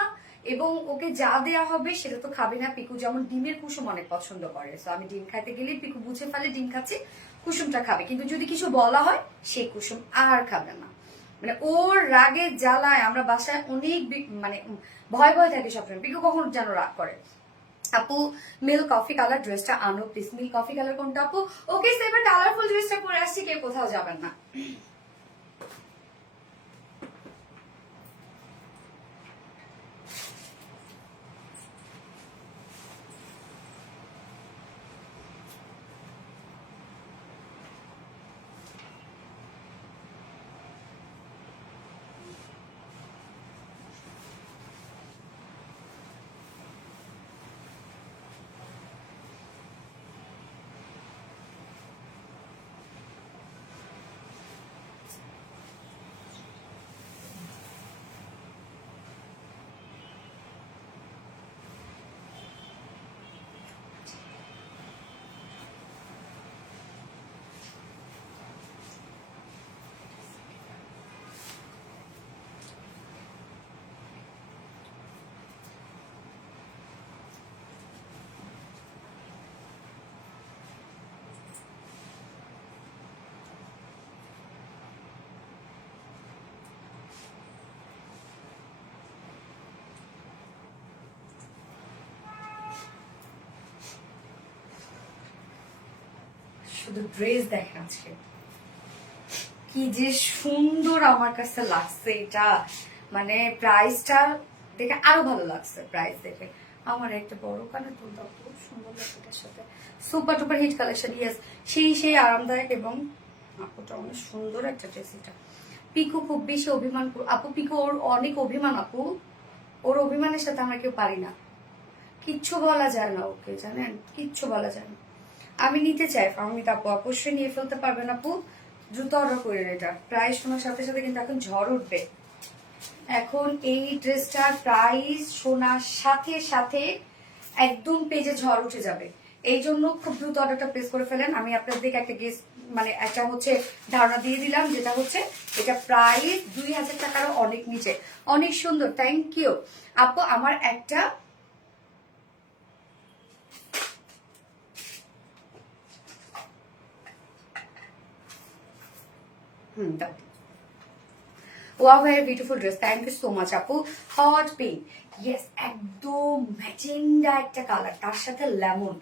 এবং ওকে যা দেয়া হবে সেটা তো খাবে না। পিকু যেমন ডিমের কুসুম অনেক পছন্দ করে, তো আমি ডিম খাইতে গেলে পিকু বুঝে ফেলে ডিম খাচ্ছে, কুসুমটা খাবে। কিন্তু যদি কিছু বলা হয় সেই কুসুম আর খাবে না। মানে ওর রাগের জ্বালায় আমরা বাসায় অনেক মানে ভয় ভয় থাকি সবসময়। পিকু কখন যেন রাগ করে। আপু মিল্ক কফি কালার ড্রেসটা আনো প্লিজ। মিল্ক কফি কালার কোনটা আপু? ওকে, এবার কালারফুল ড্রেসটা পরে আসছি, কেউ কোথাও যাবেন না। শুধু ড্রেস দেখেন আজকে কি যে সুন্দর আমার কাছে লাগছে এটা, মানে প্রাইসটা দেখে আরো ভালো লাগছে। প্রাইস দেখে আমার একটা বড় কানের দুলটা খুব সুন্দর লাগছে এটার সাথে। Super duper hit collection, yes, সেই আরামদায়ক এবং আপুটা অনেক সুন্দর একটা ড্রেস এটা। পিকু খুব বেশি অভিমান আপু, পিকু ওর অনেক অভিমান আপু, ওর অভিমানের সাথে আমরা কেউ পারি না, কিচ্ছু বলা যায় না ওকে, জানেন, কিচ্ছু বলা যায় না। আমি নিতে চাই ফাহমিদ আপু, অবশ্যই নিয়ে ফেলতে পারবেন আপু, দ্রুত অর্ডার করেন। এটা প্রাইস শোনার সাথে সাথে কিন্তু এখন ঝড় উঠবে। এখন এই ড্রেসটার প্রাইস শোনার সাথে সাথে একদম পেজে ঝড় উঠে যাবে, এই জন্য খুব দ্রুত অর্ডারটা প্লেস করে ফেলেন। আমি আপনাদেরকে একটা গেস্ট মানে একটা হচ্ছে ধারণা দিয়ে দিলাম, যেটা হচ্ছে এটা প্রাইস 2000 টাকারও অনেক নিচে। অনেক সুন্দর, থ্যাংক ইউ আপু। আমার একটা wow, very beautiful dress, thank you so much আপু। হট পিঙ্ক, ইয়েস, একদম ম্যাজেন্ডা একটা কালার, তার সাথে লেমন,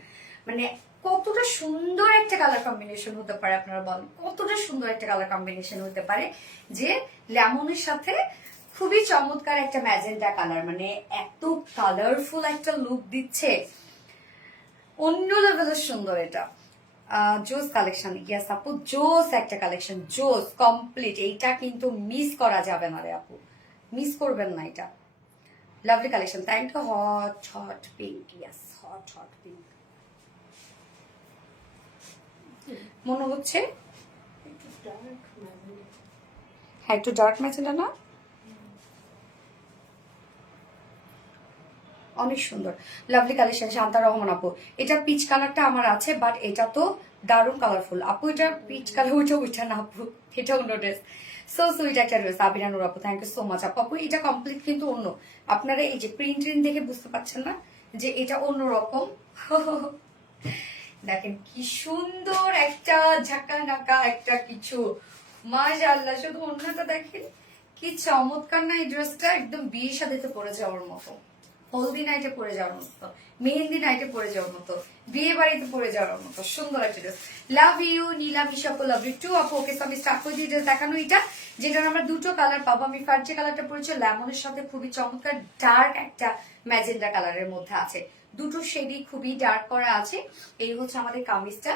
মানে কতটা সুন্দর একটা কালার কম্বিনেশন হতে পারে আপনারা বলেন, কতটা সুন্দর একটা কালার কম্বিনেশন হতে পারে যে লেমনের সাথে খুবই চমৎকার একটা ম্যাজেন্টা কালার, মানে এত কালারফুল একটা লুক দিচ্ছে, অন্য লেভেলের সুন্দর এটা। জোস কালেকশন, ইয়াস আপু, জোস একটা কালেকশন, জোস কমপ্লিট। এইটা কিন্তু মিস করা যাবে না রে আপু, মিস করবেন না এটা। Lovely collection, thank you. Hot hot pink, yes hot hot pink. মনে হচ্ছে একটু ডার্ক ম্যাজেন্টা। হ্যাঁ একটু ডার্ক ম্যাজেন্টা না, অনেক সুন্দর। লাভলি কালেকশন, শান্তা রহমান আপু। এটা পিচ কালারটা আমার আছে, বাট এটা তো দারুণ কালারফুল আপু। এটা পিচ কালার, ওইটা না আপু, এটা অন্য ড্রেস। সো সুইট একটা ড্রেস। আবিরা নুর আপু, থ্যাংক ইউ সো মাচ আপু। আপু এটা কমপ্লিট কিন্তু অন্য, আপনারা এই যে প্রিন্ট দেখে বুঝতে পারছেন না যে এটা অন্য রকম। দেখেন কি সুন্দর একটা ঝাঁকা নাকা একটা কিছু, মাশাআল্লাহ। শুধু অন্যটা দেখেন কি চমৎকার না এই ড্রেসটা, একদম বিয়ে শাদীতে পরে যাওয়ার মতো, হলদি নাইটে পরে যাওয়ার মতো, মেহেন্দি নাইটে পরে যাওয়ার মতো, বিয়ে বাড়িতে পরে যাওয়ার মতো সুন্দর একটা ড্রেস। লাভ ইউ নীলা বিশাপ, লাভ ইউ টু আপু। ওকে, আমি স্টার্ট করে দিয়ে দেখানো এটা, যেটার আমরা দুটো কালার পাবো। আমি ফার্স্ট যে কালারটা পরেছি লেমনের সাথে খুবই চমৎকার ডার্ক একটা ম্যাজেন্ডা কালারের মধ্যে আছে, দুটো শেডই খুবই ডার্ক করা আছে। এই হচ্ছে আমাদের কামিজটা,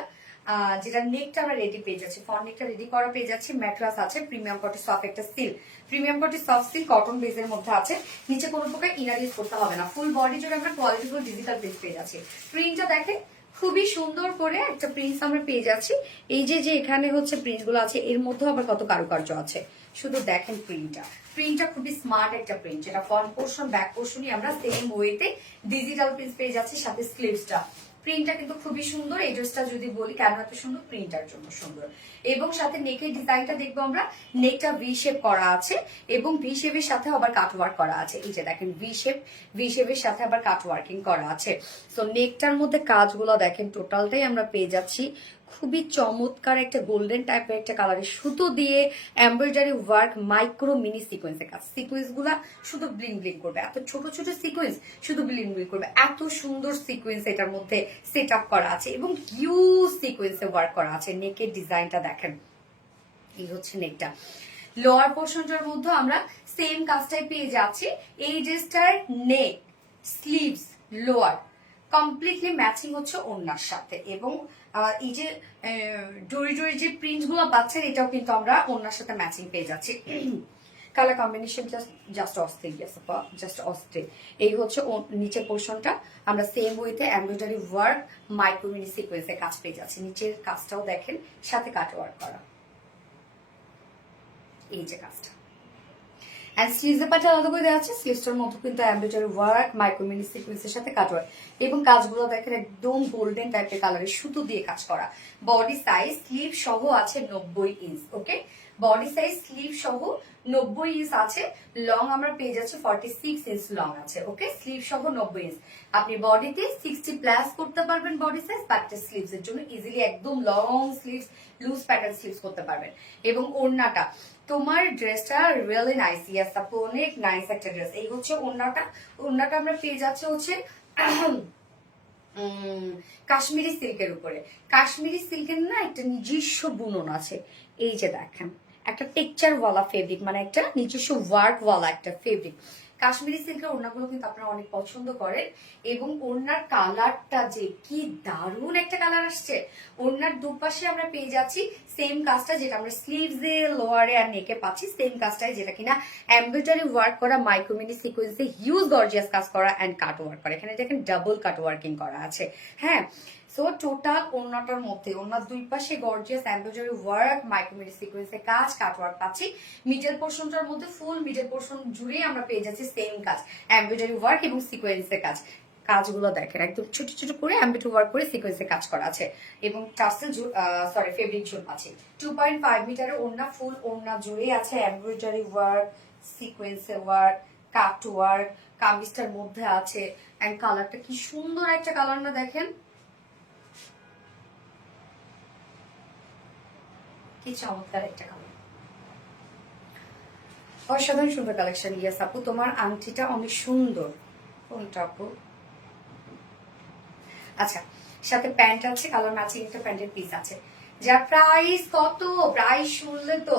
যেটা নেকটা আমরা রেডি পেয়ে যাচ্ছি, ফ্রন্ট নেকটা রেডি করা পেয়ে যাচ্ছি। ম্যাট্রাস আছে, প্রিমিয়াম কটন সফট একটা silk, premium cotton soft silk cotton বেজের মধ্যে আছে। নিচে কোনো প্রকার ইনার ইউজ করতে হবে না, ফুল বডি জুড়ে আমরা কোয়ালিটিফুল ডিজিটাল প্রিন্ট পেয়ে যাচ্ছি। প্রিন্টটা দেখেন খুবই সুন্দর করে একটা প্রিন্ট আমরা পেয়ে যাচ্ছি। এই যে যে এখানে হচ্ছে প্রিন্ট গুলো আছে, এর মধ্যে আবার কত কারুকার্য আছে, শুধু দেখেন প্রিন্টটা। প্রিন্টটা খুবই স্মার্ট একটা প্রিন্ট, যেটা ফ্রন্ট পোর্শন ব্যাক পোর্শনই আমরা সেম ওয়েতে ডিজিটাল প্রিন্ট পেয়ে যাচ্ছি, সাথে স্লিভসটা। প্রিন্টটা কিন্তু খুবই সুন্দর। এই ড্রেসটা যদি বলি কেন এত সুন্দর, প্রিন্টার জন্য সুন্দর। এবং সাথে নেকের ডিজাইনটা দেখবো আমরা, নেকটা ভি শেপ করা আছে এবং ভি শেপের সাথে আবার কাট ওয়ার্ক করা আছে। এই যে দেখেন ভি শেপের সাথে আবার কাট ওয়ার্কিং করা আছে। সো নেকটার মধ্যে কাজগুলো দেখেন টোটালটাই আমরা পেয়ে যাচ্ছি খুবই চমৎকার একটা গোল্ডেন টাইপের একটা কালারের সুতো দিয়ে এমব্রয়ডারি ওয়ার্ক, মাইক্রো মিনি সিকোয়েন্সের কাজ। সিকোয়েন্স গুলা শুধু ব্লিং ব্লিং করবে, এত ছোট ছোট সিকোয়েন্স শুধু ব্লিং ব্লিং করবে, এত সুন্দর সিকোয়েন্স এটার মধ্যে সেট আপ করা আছে এবং হিউজ সিকোয়েন্সে ওয়ার্ক করা আছে। নেকের ডিজাইনটা দেখেন, এই হচ্ছে নেকটা। লোয়ার পোর্শনটার মধ্যে আমরা সেম কাজটাই পেয়ে যাচ্ছি। এই ড্রেসটার নেক, স্লিভস, লোয়ার কমপ্লিটলি ম্যাচিং হচ্ছে ওড়নার সাথে, এবং এই যে ডোরি ডোরি যে প্রিন্ট গুলো পাচ্ছেন, এটাও কিন্তু আমরা ওড়নার সাথে ম্যাচিং পেয়ে যাচ্ছি। কালার কম্বিনেশন জাস্ট অস্থির, জাস্ট অস্থির। এই হচ্ছে নিচের পোর্শনটা, আমরা সেম ওয়েতে এমব্রয়ডারি ওয়ার্ক, মাইক্রো মিনি সিকোয়েন্সের কাজ পেয়ে যাচ্ছি। নিচের কাজটাও দেখেন, সাথে কাট ওয়ার্ক করা, এই যে কাজটা। এন্ড স্লিভসের পার্টটা আলাদা করে দেওয়া আছে, স্লিভসটার মধ্যে কিন্তু এমব্রয়ডারি ওয়ার্ক, মাইক্রো মিনি সিকোয়েন্সের সাথে কাট ওয়ার্ক, এবং কাজগুলো দেখেন একদম গোল্ডেন টাইপের কালারের সুতো দিয়ে কাজ করা। বডি সাইজ স্লিভ সহ আছে 90 ইঞ্চ। ওকে, বডি সাইজ স্লিভ সহ 90 ইঞ্চ আছে। লং আমরা পেয়ে যাচ্ছি 46 ইঞ্চ লং আছে। ওকে, স্লিভ সহ 90 ইঞ্চ। আপনি বডিতে 60 প্লাস করতে পারবেন বডি সাইজ, বাট স্লিভস এর জন্য ইজিলি একদম long sleeves, loose pattern sleeves করতে পারবেন। এবং ওড়নাটা, তোমার ড্রেসটা রিয়েলি নাইস, ইয়াস আপু, অনেক নাইস একটা ড্রেস। এই হচ্ছে ওড়নাটা, ওড়নাটা আমরা পেয়ে যাচ্ছে হচ্ছে কাশ্মীরি সিল্কের উপরে। কাশ্মীরি সিল্কের না একটা নিজস্ব বুনন আছে, এই যে দেখেন একটা টেক্সচার ওয়ালা ফেব্রিক, মানে একটা নিজস্ব ওয়ার্ক ওয়ালা একটা ফেব্রিক। কাশ্মীরি সিল্কের ওড়নাগুলো কিন্তু আপনারা অনেক পছন্দ করেন, এবং ওড়নার কালারটা যে কি দারুণ একটা কালার আসছে। ওড়নার দুপাশে আমরা পেয়ে যাচ্ছি সেম কাজটা, যেটা আমরা স্লিভসে, লোয়ারে আর নেকে পাচ্ছি, সেম কাজটাই, যেটা কিনা এমব্রয়ডারি ওয়ার্ক করা, মাইক্রোমিনি সিকোয়েন্সে হিউজ গর্জিয়াস কাজ করা এন্ড কাট ওয়ার্ক করা। এখানে দেখেন ডাবল কাট ওয়ার্কিং করা আছে। হ্যাঁ, সো টোটাল ওড়নাটার মধ্যে ওড়নার দুই পাশে গর্জিয়াস এমব্রয়ডারি ওয়ার্ক, মাইক্রোমিনি সিকোয়েন্সের কাজ, কাট ওয়ার্ক পাচ্ছি। মিডল পোর্শনটার মধ্যে ফুল মিডল পোর্শন জুড়ে আমরা পেয়ে যাচ্ছি সেম কাজ, এমব্রয়ডারি ওয়ার্ক এবং সিকোয়েন্সের কাজ। কাজগুলো দেখেন একদম ছোট ছোট করে এমব্রয়ডারি ওয়ার্ক করে সিকোয়েন্সে কাজ করা আছে, এবং টার্সেল ফেব্রিক ঝুল আছে। 2.5 মিটারের ওড়না, ফুল ওড়না জুড়ে আছে এমব্রয়ডারি ওয়ার্ক, সিকোয়েন্সের ওয়ার্ক, কাট ওয়ার্ক, কামিজটার মধ্যে আছে। এন্ড কালারটা কি সুন্দর একটা কালার না, দেখেন কি চমৎকার একটা কালার, অসাধারণ সুন্দর কালেকশন। ইয়াস আপু, তোমার আংটিটা অনেক সুন্দর। কোনটা আপু? আচ্ছা, সাথে প্যান্ট আছে, কালার ম্যাচিং একটা প্যান্টের পিস আছে। যার প্রাইস কত, প্রাইস শুনলে তো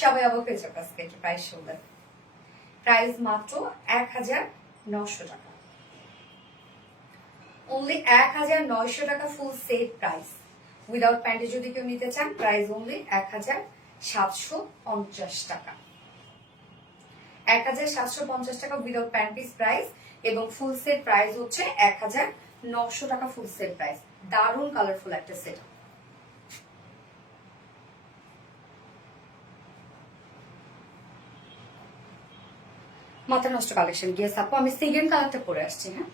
সবাই অবাক হয়ে যাবে। আজকে এটা প্রাইস শুনলে, প্রাইস মাত্র 1900 টাকা, অনলি 1900 টাকা ফুল সেট প্রাইস। উইদাউট প্যান্টে যদি কেউ নিতে চান প্রাইস অনলি 1750 টাকা, 1750 টাকা উইদাউট প্যান্ট পিস প্রাইস, এবং ফুল সেট প্রাইস হচ্ছে 1900 টাকা ফুল সেট প্রাইস। দারুণ কালারফুল একটা সেট। মাথা নষ্ট কালেকশন গিয়ে আপু, আমি সেকেন্ড কালারটা পরে আসছি। হ্যাঁ,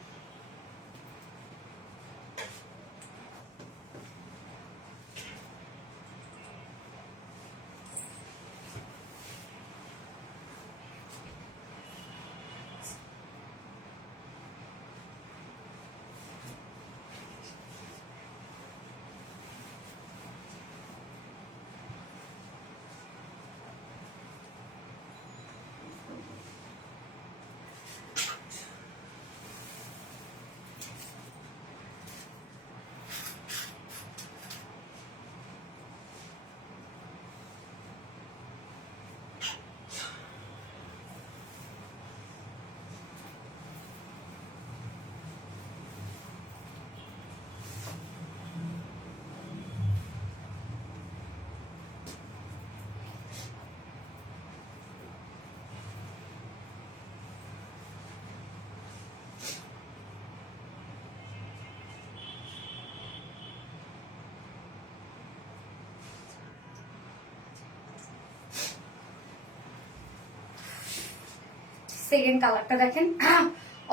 সেকেন্ড কালারটা দেখেন,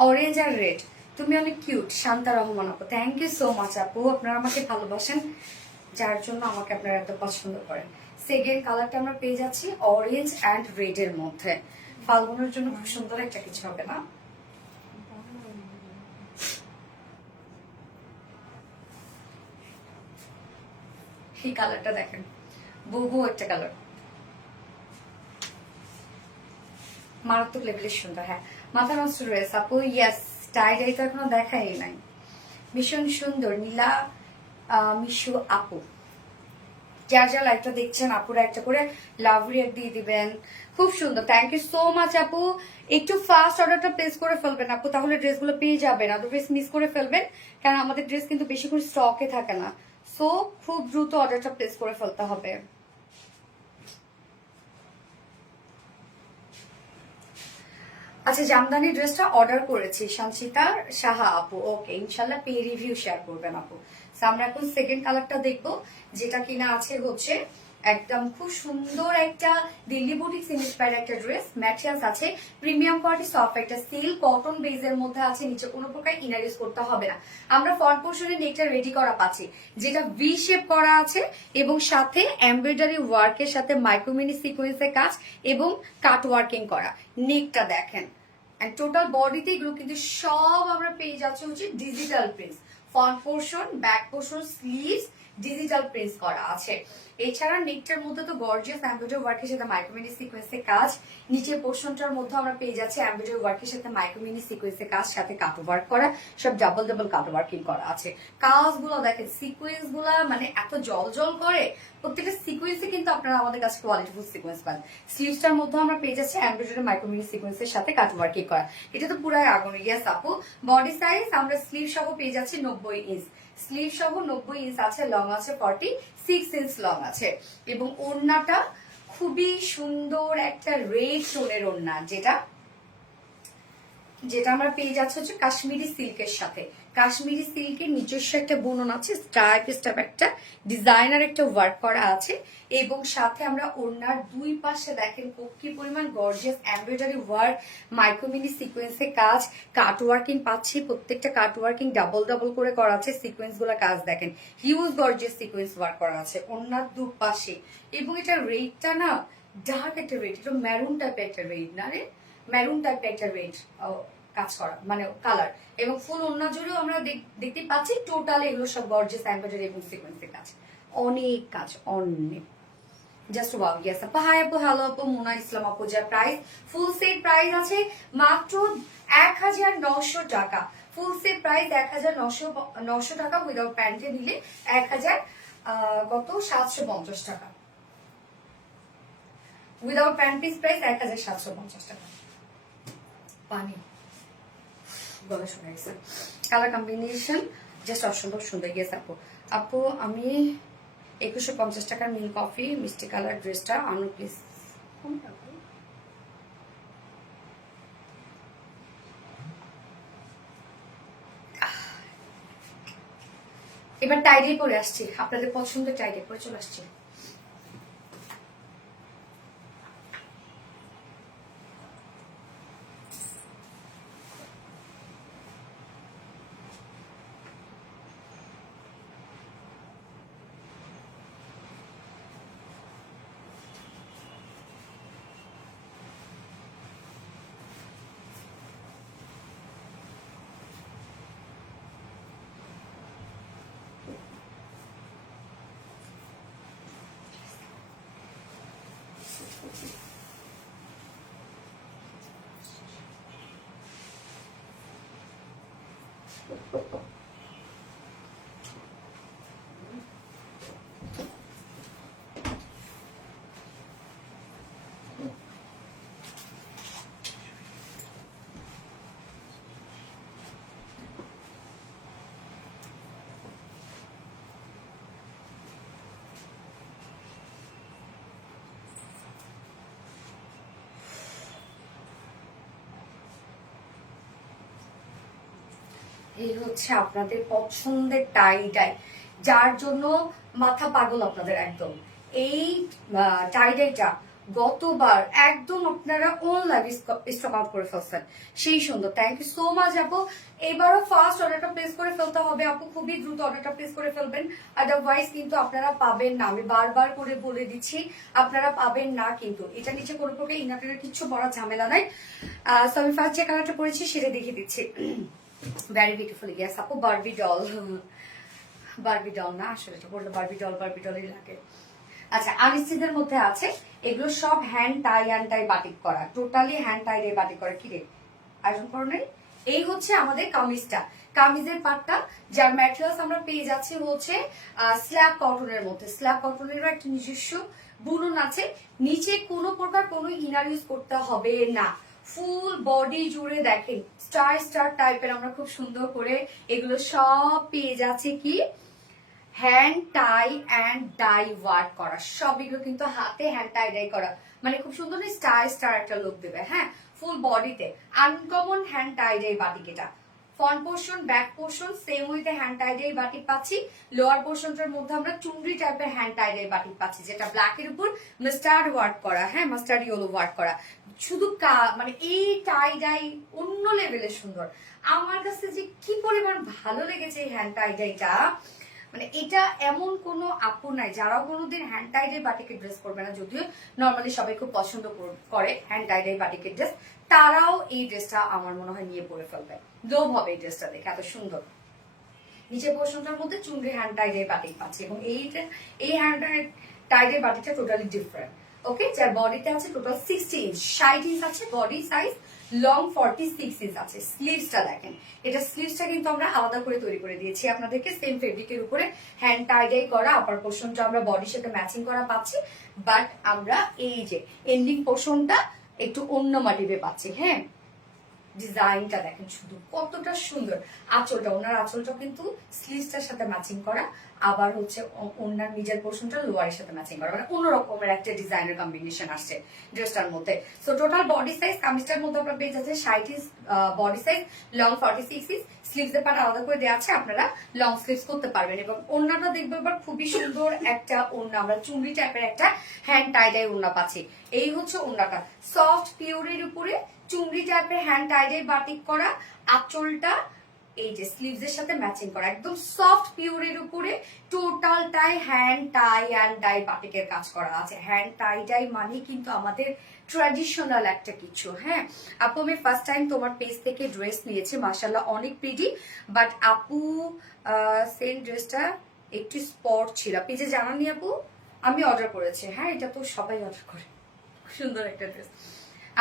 অরেঞ্জ আর রেড। তুমি অনেক কিউট, শান্তা রহমান আপু, থ্যাংক ইউ সো মাচ আপু। আপনারা আমাকে ভালোবাসেন, যার জন্য আমাকে আপনারা এত পছন্দ করেন। সেকেন্ড কালারটা আমরা পেয়ে যাচ্ছি অরেঞ্জ অ্যান্ড রেড এর মধ্যে। ফাল্গুনের জন্য খুব সুন্দর একটা কিছু হবে না? এই কালারটা দেখেন, বহু একটা কালার, মারাত্মক লেভেলের সুন্দর। হ্যাঁ, মাথা নষ্ট রয়েছে আপু, ইয়াস, টাইড তো এখনো দেখাই নাই। ভীষণ সুন্দর নীলা মিশু আপু, যার যা লাইভটা দেখছেন আপুরা একটা করে লাভ রিয়াক্ট দিয়ে দিবেন। খুব সুন্দর, থ্যাংক ইউ সো মাচ আপু। একটু ফাস্ট অর্ডারটা প্লেস করে ফেলবেন আপু, তাহলে ড্রেসগুলো পেয়ে যাবেন, আদারওয়াইজ মিস করে ফেলবেন, কারণ আমাদের ড্রেস কিন্তু বেশি করে স্টকে থাকে না। সো খুব দ্রুত অর্ডারটা প্লেস করে ফেলতে হবে। আচ্ছা, জামদানি ড্রেসটা অর্ডার করেছি সঞ্চিতা সাহা আপু, ওকে, ইনশাল্লাহ পে রিভিউ শেয়ার করবেন আপু। So, আমরা এখন সেকেন্ড কালারটা দেখবো, যেটা কিনা আছে হচ্ছে একদম খুব সুন্দর একটা দিল্লি বুটিক্স ইন্সপায়ার্ড একটা ড্রেস। ম্যাটেরিয়ালস আছে প্রিমিয়াম কোয়ালিটি, সফট একটা সিল্ক কটন বেজের মধ্যে আছে, নিচে কোনো প্রকার ইনার ইউজ করতে হবে না। আমরা ফ্রন্ট পোর্শনে নেকটা রেডি করা পাচ্ছি, যেটা ভি শেপ করা আছে, এবং সাথে এমব্রয়ডারি ওয়ার্কের সাথে মাইক্রোমিনি সিকোয়েন্সের কাজ এবং কাট ওয়ার্কিং করা। নেকটা দেখেন, এন্ড টোটাল বডিতে এগুলো কিন্তু সব আমরা পেয়ে যাচ্ছি হচ্ছে digital prints. Front portion, back portion, sleeves digital prints করা আছে। এছাড়া নেকটার মধ্যে তো গর্জিয়াস এমব্রয়ডারি ওয়ার্কের সাথে মাইক্রোমিনি সিকোয়েন্সের কাজ, নিচের পোর্শনটার মধ্যে আমরা পেয়ে যাচ্ছি এমব্রয়ডারি ওয়ার্কের সাথে মাইক্রোমিনি সিকোয়েন্সের কাজ, সাথে কাট ওয়ার্ক করা, সব ডাবল ডাবল কাট ওয়ার্কিং করা আছে। কাজগুলো দেখেন, সিকোয়েন্স গুলা মানে এত জল জল করে, প্রত্যেকটা সিকোয়েন্সে কিন্তু আপনারা আমাদের কাছে কোয়ালিটিফুল সিকোয়েন্স পান। স্লিভসটার মধ্যে আমরা পেয়ে যাচ্ছি এমব্রয়ডারি মাইক্রোমিনি সিকোয়েন্সের সাথে কাট ওয়ার্কিং করা। এটা তো পুরাই আগুন। ইয়াস আপু, বডি সাইজ আমরা স্লিভ সহ পেয়ে যাচ্ছি 90 ইঞ্চ, স্লিভ সহ 90 ইঞ্চ আছে, লং আছে 46 ইঞ্চ লং আছে, এবং ওড়নাটা খুবই সুন্দর একটা রেড টোনের ওড়না, যেটা আমরা পেয়ে যাচ্ছি হচ্ছে কাশ্মীরি সিল্কের সাথে। কাশ্মীরি সিল্কের নিজস্ব একটা বুনন আছে, স্টাইপ স্টাইপ একটা ডিজাইনার একটা ওয়ার্ক করা আছে, এবং সাথে আমরা ওড়নার দুই পাশে দেখেন কি পরিমাণ গর্জিয়াস এমব্রয়ডারি ওয়ার্ক, মাইক্রোমিনি সিকোয়েন্সের কাজ, কাট ওয়ার্কিং পাচ্ছি, প্রত্যেকটা কাট ওয়ার্কিং ডাবল ডাবল করে করা আছে। সিকোয়েন্স গুলা কাজ দেখেন, হিউজ গর্জিয়াস সিকোয়েন্স ওয়ার্ক করা আছে ওড়নার দু পাশে, এবং এটা রেডটা না ডার্ক একটা রেড, এটা মেরুন টাইপের একটা রেড না রে, মেরুন টাইপের একটা রেড কাজ করা, মানে কালার, এবং ফুল ওড়না জুড়েও আমরা দেখতে পাচ্ছি টোটাল এগুলো সব গর্জিয়াস এমব্রয়ডারি এবং সিকোয়েন্সের কাজ, অনেক কাজ, অনেক জাস্ট ওয়াও। ইয়েস আপু, হাই আপু, হ্যালো আপু, মোনা ইসলাম আপু। যার প্রাইস ফুল সেট প্রাইস আছে মাত্র 1900 টাকা। ফুল সেট প্রাইস 1900 টাকা, উইদাউট প্যান্টে নিলে 1750 টাকা। উইদাউট প্যান্ট পিস প্রাইস 1750 টাকা। পানি গলা শুনে গেছে। কালার কম্বিনেশন জাস্ট অসম্ভব সুন্দর গিয়েছে আপু। আপু আমি 2150 টাকার মিল্ক কফি মিষ্টি কালার ড্রেসটা আনো প্লিজ। এবার টাইডে পরে আসছি, আপনাদের পছন্দের টাইডে পরে চলে আসছি। এই হচ্ছে আপনাদের পছন্দের টাই ডাই, যার জন্য মাথা পাগল আপনাদের একদম। এই টাই ডাইটা গতবার একদম আপনারা অনলাইন স্টক আউট করে ফেলছেন, সেই সুন্দর। থ্যাংক ইউ সো মাচ আপু। এবারও ফার্স্ট অর্ডারটা প্লেস করে ফেলতে হবে আপু, খুবই দ্রুত অর্ডারটা প্লেস করে ফেলবেন, আদারওয়াইজ কিন্তু আপনারা পাবেন না। আমি বারবার করে বলে দিচ্ছি, আপনারা পাবেন না কিন্তু। এটা নিচে কোনো প্রকার ইনাটের কিচ্ছু বড় ঝামেলা নাই। সো আমি ফার্স্ট যে কালারটা পরেছি সেটা দেখিয়ে দিচ্ছি। ভেরি বিউটিফুল, ইয়েস আপু। বারবি ডল, বারবি ডল না আসলে, এটা বললে বারবি ডলই লাগে। আচ্ছা, আরিস্টিদের মধ্যে আছে, এগুলো সব hand tie and tie batik করা, টোটালি হ্যান্ড টাই দিয়ে বাটিক করা। কি রে আয়োজন করো নাই? এই হচ্ছে আমাদের কামিজটা, কামিজের পাটটা, যার ম্যাটেরিয়ালস আমরা পেয়ে যাচ্ছি হচ্ছে স্ল্যাব কটনের মধ্যে। স্ল্যাব কটনেরও একটা নিজস্ব বুনন আছে, নিচে কোনো প্রকার কোনো ইনার ইউজ করতে হবে না। ফুল বডি জুড়ে দেখেন স্টার স্টার টাইপের আমরা খুব সুন্দর করে এগুলো সব পেয়ে যাচ্ছে কি hand tie and dye work করা। সবগুলো কিন্তু হাতে হ্যান্ড টাই ডাই করা, মানে খুব সুন্দর স্টার স্টার একটা লুক দেবে। হ্যাঁ, ফুল বডিতে uncommon hand tie dye batik. এটা front portion back portion same with hand tie dye batik পাচ্ছি। লোয়ার পোর্শনটার মধ্যে আমরা চুনরি টাইপের হ্যান্ড টাই ডাই বাটিক পাচ্ছি, যেটা ব্ল্যাকের উপর মাস্টার্ড ওয়ার্ক করা। হ্যাঁ, মাস্টার্ড ইয়েলো ওয়ার্ক করা। শুধু মানে এই টাই ডাই অন্য লেভেলের সুন্দর। আমার কাছে যে কি পরিমাণ ভালো লেগেছে এই হ্যান্ড টাই ডাইটা, মানে এটা এমন কোনো আপু নাই যারা কোনোদিন হ্যান্ড টাই ডাই বাটিকের ড্রেস পরবে না। যদিও নর্মালি সবাই খুব পছন্দ করে হ্যান্ড টাই ডাই বাটিকের ড্রেস, তারাও এই ড্রেসটা আমার মনে হয় নিয়ে পরে ফেলবে, লোভ হবে এই ড্রেসটা দেখে, এত সুন্দর। নিচের পোর্শনটার মধ্যে চুনরি হ্যান্ড টাই ডাই বাটিক পাচ্ছি, এবং এই hand tie die বাটিকটা totally different. ওকে, যার বডিতে আছে টোটাল 60 ইঞ্চ, 60 ইঞ্চ আছে বডি সাইজ, লং 46 ইঞ্চ আছে। স্লিভসটা দেখেন, এটা স্লিভসটা কিন্তু আমরা আলাদা করে তৈরি করে দিয়েছি আপনাদেরকে, সেম ফেব্রিকের উপরে হ্যান্ড টাই ডাই করা। আপার পোর্শনটা আমরা বডির সাথে ম্যাচিং করা পাচ্ছি, বাট আমরা এই যে এন্ডিং পোর্শনটা একটু অন্য মাটিতে পাচ্ছি। হ্যাঁ, ডিজাইনটা দেখেন শুধু কতটা সুন্দর। আঁচলটা, ওনার আঁচলটা কিন্তু স্লিভসটার সাথে ম্যাচিং করা, আবার হচ্ছে ওনার নিজের পোর্শনটা লোয়ারের সাথে ম্যাচিং করা, মানে অন্যরকমের একটা ডিজাইনের কম্বিনেশন আসছে ড্রেসটার মধ্যে। সো টোটাল বডি সাইজ কামিজটার মধ্যে আপনার পেয়ে যাচ্ছে 60 inch body size, long 46 inch. স্লিভসের পার্ট আলাদা করে দেওয়া আছে, আপনারা লং স্লিভস করতে পারবেন। এবং ওড়নাটা দেখবো এবার খুবই সুন্দর একটা ওড়না, আমরা চুনরি টাইপের একটা হ্যান্ড টাই ডাই ওড়না পাচ্ছি। এই হচ্ছে ওড়নাটা, সফট পিওরের উপরে চুনরি টাইপের হ্যান্ড টাই ডাই বাটিক করা। আঁচলটা এই যে স্লিভসের সাথে ম্যাচিং করা, একদম সফট পিওরের উপরে টোটালটাই হ্যান্ড টাই অ্যান্ড ডাই বাটিকের কাজ করা আছে। হ্যান্ড টাই ডাই মানে কিন্তু আমাদের ট্র্যাডিশনাল একটা কিছু। হ্যাঁ আপু, আমি ফার্স্ট টাইম তোমার পেজ থেকে ড্রেস নিয়েছি, মাশাআল্লাহ অনেক প্রিটি, বাট আপু সেম ড্রেসটা একটু স্পট ছিল, পেজে জানানি আপু, আমি অর্ডার করেছি। হ্যাঁ, এটা তো সবাই অর্ডার করে, সুন্দর একটা ড্রেস।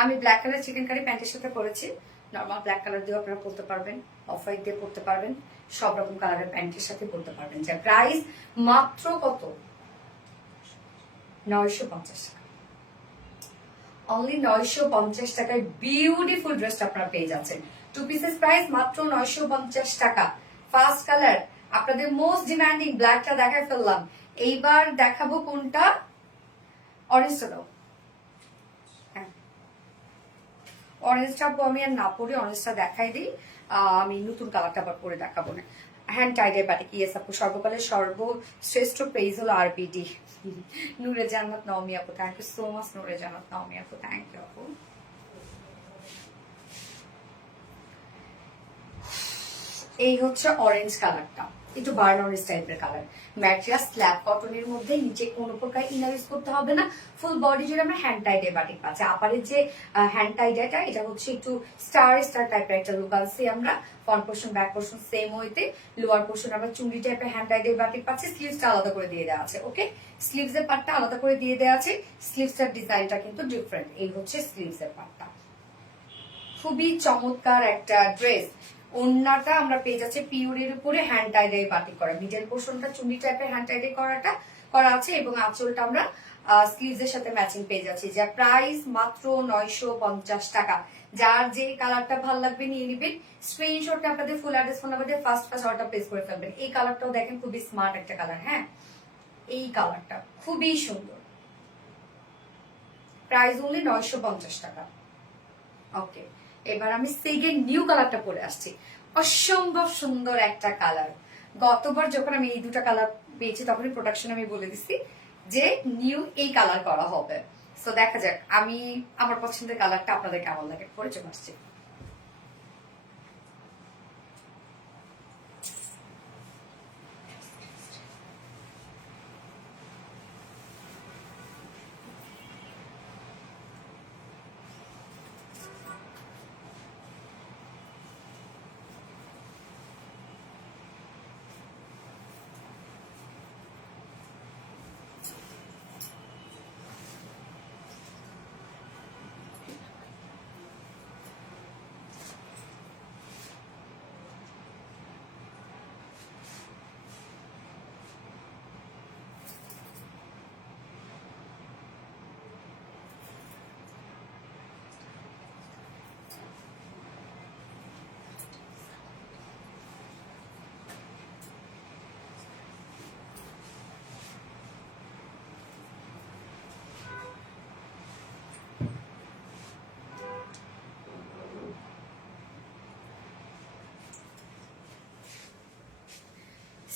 আমি ব্ল্যাক কালার চিকেন কারি প্যান্টের সাথে পরেছি, নর্মাল ব্ল্যাক কালার দিয়ে আপনারা পরতে পারবেন, অফ হোয়াইট দিয়ে পরতে পারবেন, সব রকম কালারের প্যান্টের সাথে পরতে পারবেন। যার প্রাইস মাত্র কত? 950 টাকা। অনলি 950 টাকায় বিউটিফুল ড্রেসটা আপনারা পেয়ে যাচ্ছেন। 2 পিসেস প্রাইস মাত্র 950 টাকা। ফার্স্ট কালার আপনাদের মোস্ট ডিমান্ডিং ব্ল্যাকটা দেখাই ফেললাম, এইবার দেখাবো কোনটা? অরেঞ্জটা দাও। হ্যাঁ, অরেঞ্জটা আমি আর না পরে অরেঞ্জটা দেখাই দিই। আমি নতুন কালারটা আবার পরে দেখাবো না। হ্যান্ড টাইডের বাটিক, ইয়েস আপু, সর্বকালের সর্বশ্রেষ্ঠ পেজ হলো আরবিডি। নূরে জান্নাত নাওমি আপু, থ্যাংক ইউ সো মাচ। নূরে জান্নাত নাওমি আপু, থ্যাংক ইউ আপু। এই হচ্ছে অরেঞ্জ কালারটা, একটু বার্ন অরেঞ্জ টাইপের কালার। ম্যাটেরিয়াল স্ল্যাব কটনের মধ্যে, নিচে কোনো প্রকার ইনার ইউজ করতে হবে না। ফুল বডি জুড়ে আমরা হ্যান্ড টাইডের বাটিক পাচ্ছি। আপারের যে হ্যান্ড টাইডাটা, এটা হচ্ছে একটু স্টার স্টার টাইপের একটা লুক আছে। আমরা front portion back portion same ওয়েতে, লোয়ার পোর্শন আমরা চুঙ্গি টাইপের হ্যান্ড টাইডের বাটিক পাচ্ছি। স্লিভসটা আলাদা করে দিয়ে দেওয়া আছে। ওকে, স্লিভসের পার্টটা আলাদা করে দিয়ে দেওয়া আছে। স্লিভসটার ডিজাইনটা কিন্তু ডিফারেন্ট। এই হচ্ছে স্লিভসের পার্টটা। খুবই চমৎকার একটা ড্রেস। ওন্নাটা আমরা পেয়ে যাচ্ছি পিওরের উপরে হ্যান্ড টাইডাই বাটিক করা। মিডল পোর্শনটা চুন্ডি টাইপের হ্যান্ড টাইডাই করা আছে, এবং আঁচলটা আমরা স্লিভস এর সাথে ম্যাচিং পেয়ে যাচ্ছি। যার প্রাইস মাত্র 950 টাকা। যার যে কালারটা ভালো লাগবে নিয়ে নেবেন। স্ক্রিনশটটা আপনাদের ফুল অ্যাড্রেস ফোন নাম্বার দিয়ে ফার্স্ট অর্ডার প্লেস করে ফেলবেন। এই কালারটাও দেখেন খুবই স্মার্ট একটা কালার। হ্যাঁ, এই কালারটা খুবই সুন্দর। প্রাইস অনলি 950 টাকা। ওকে, এবার আমি সেকেন্ড নিউ কালারটা পরে আসছি। অসম্ভব সুন্দর একটা কালার। গতবার যখন আমি এই দুটা কালার পেয়েছি তখনই প্রোডাকশন আমি বলে দিছি যে নিউ এই কালার করা হবে। সো দেখা যাক আমি আমার পছন্দের কালারটা আপনাদের কেমন লাগে, পরে চলে আসছি।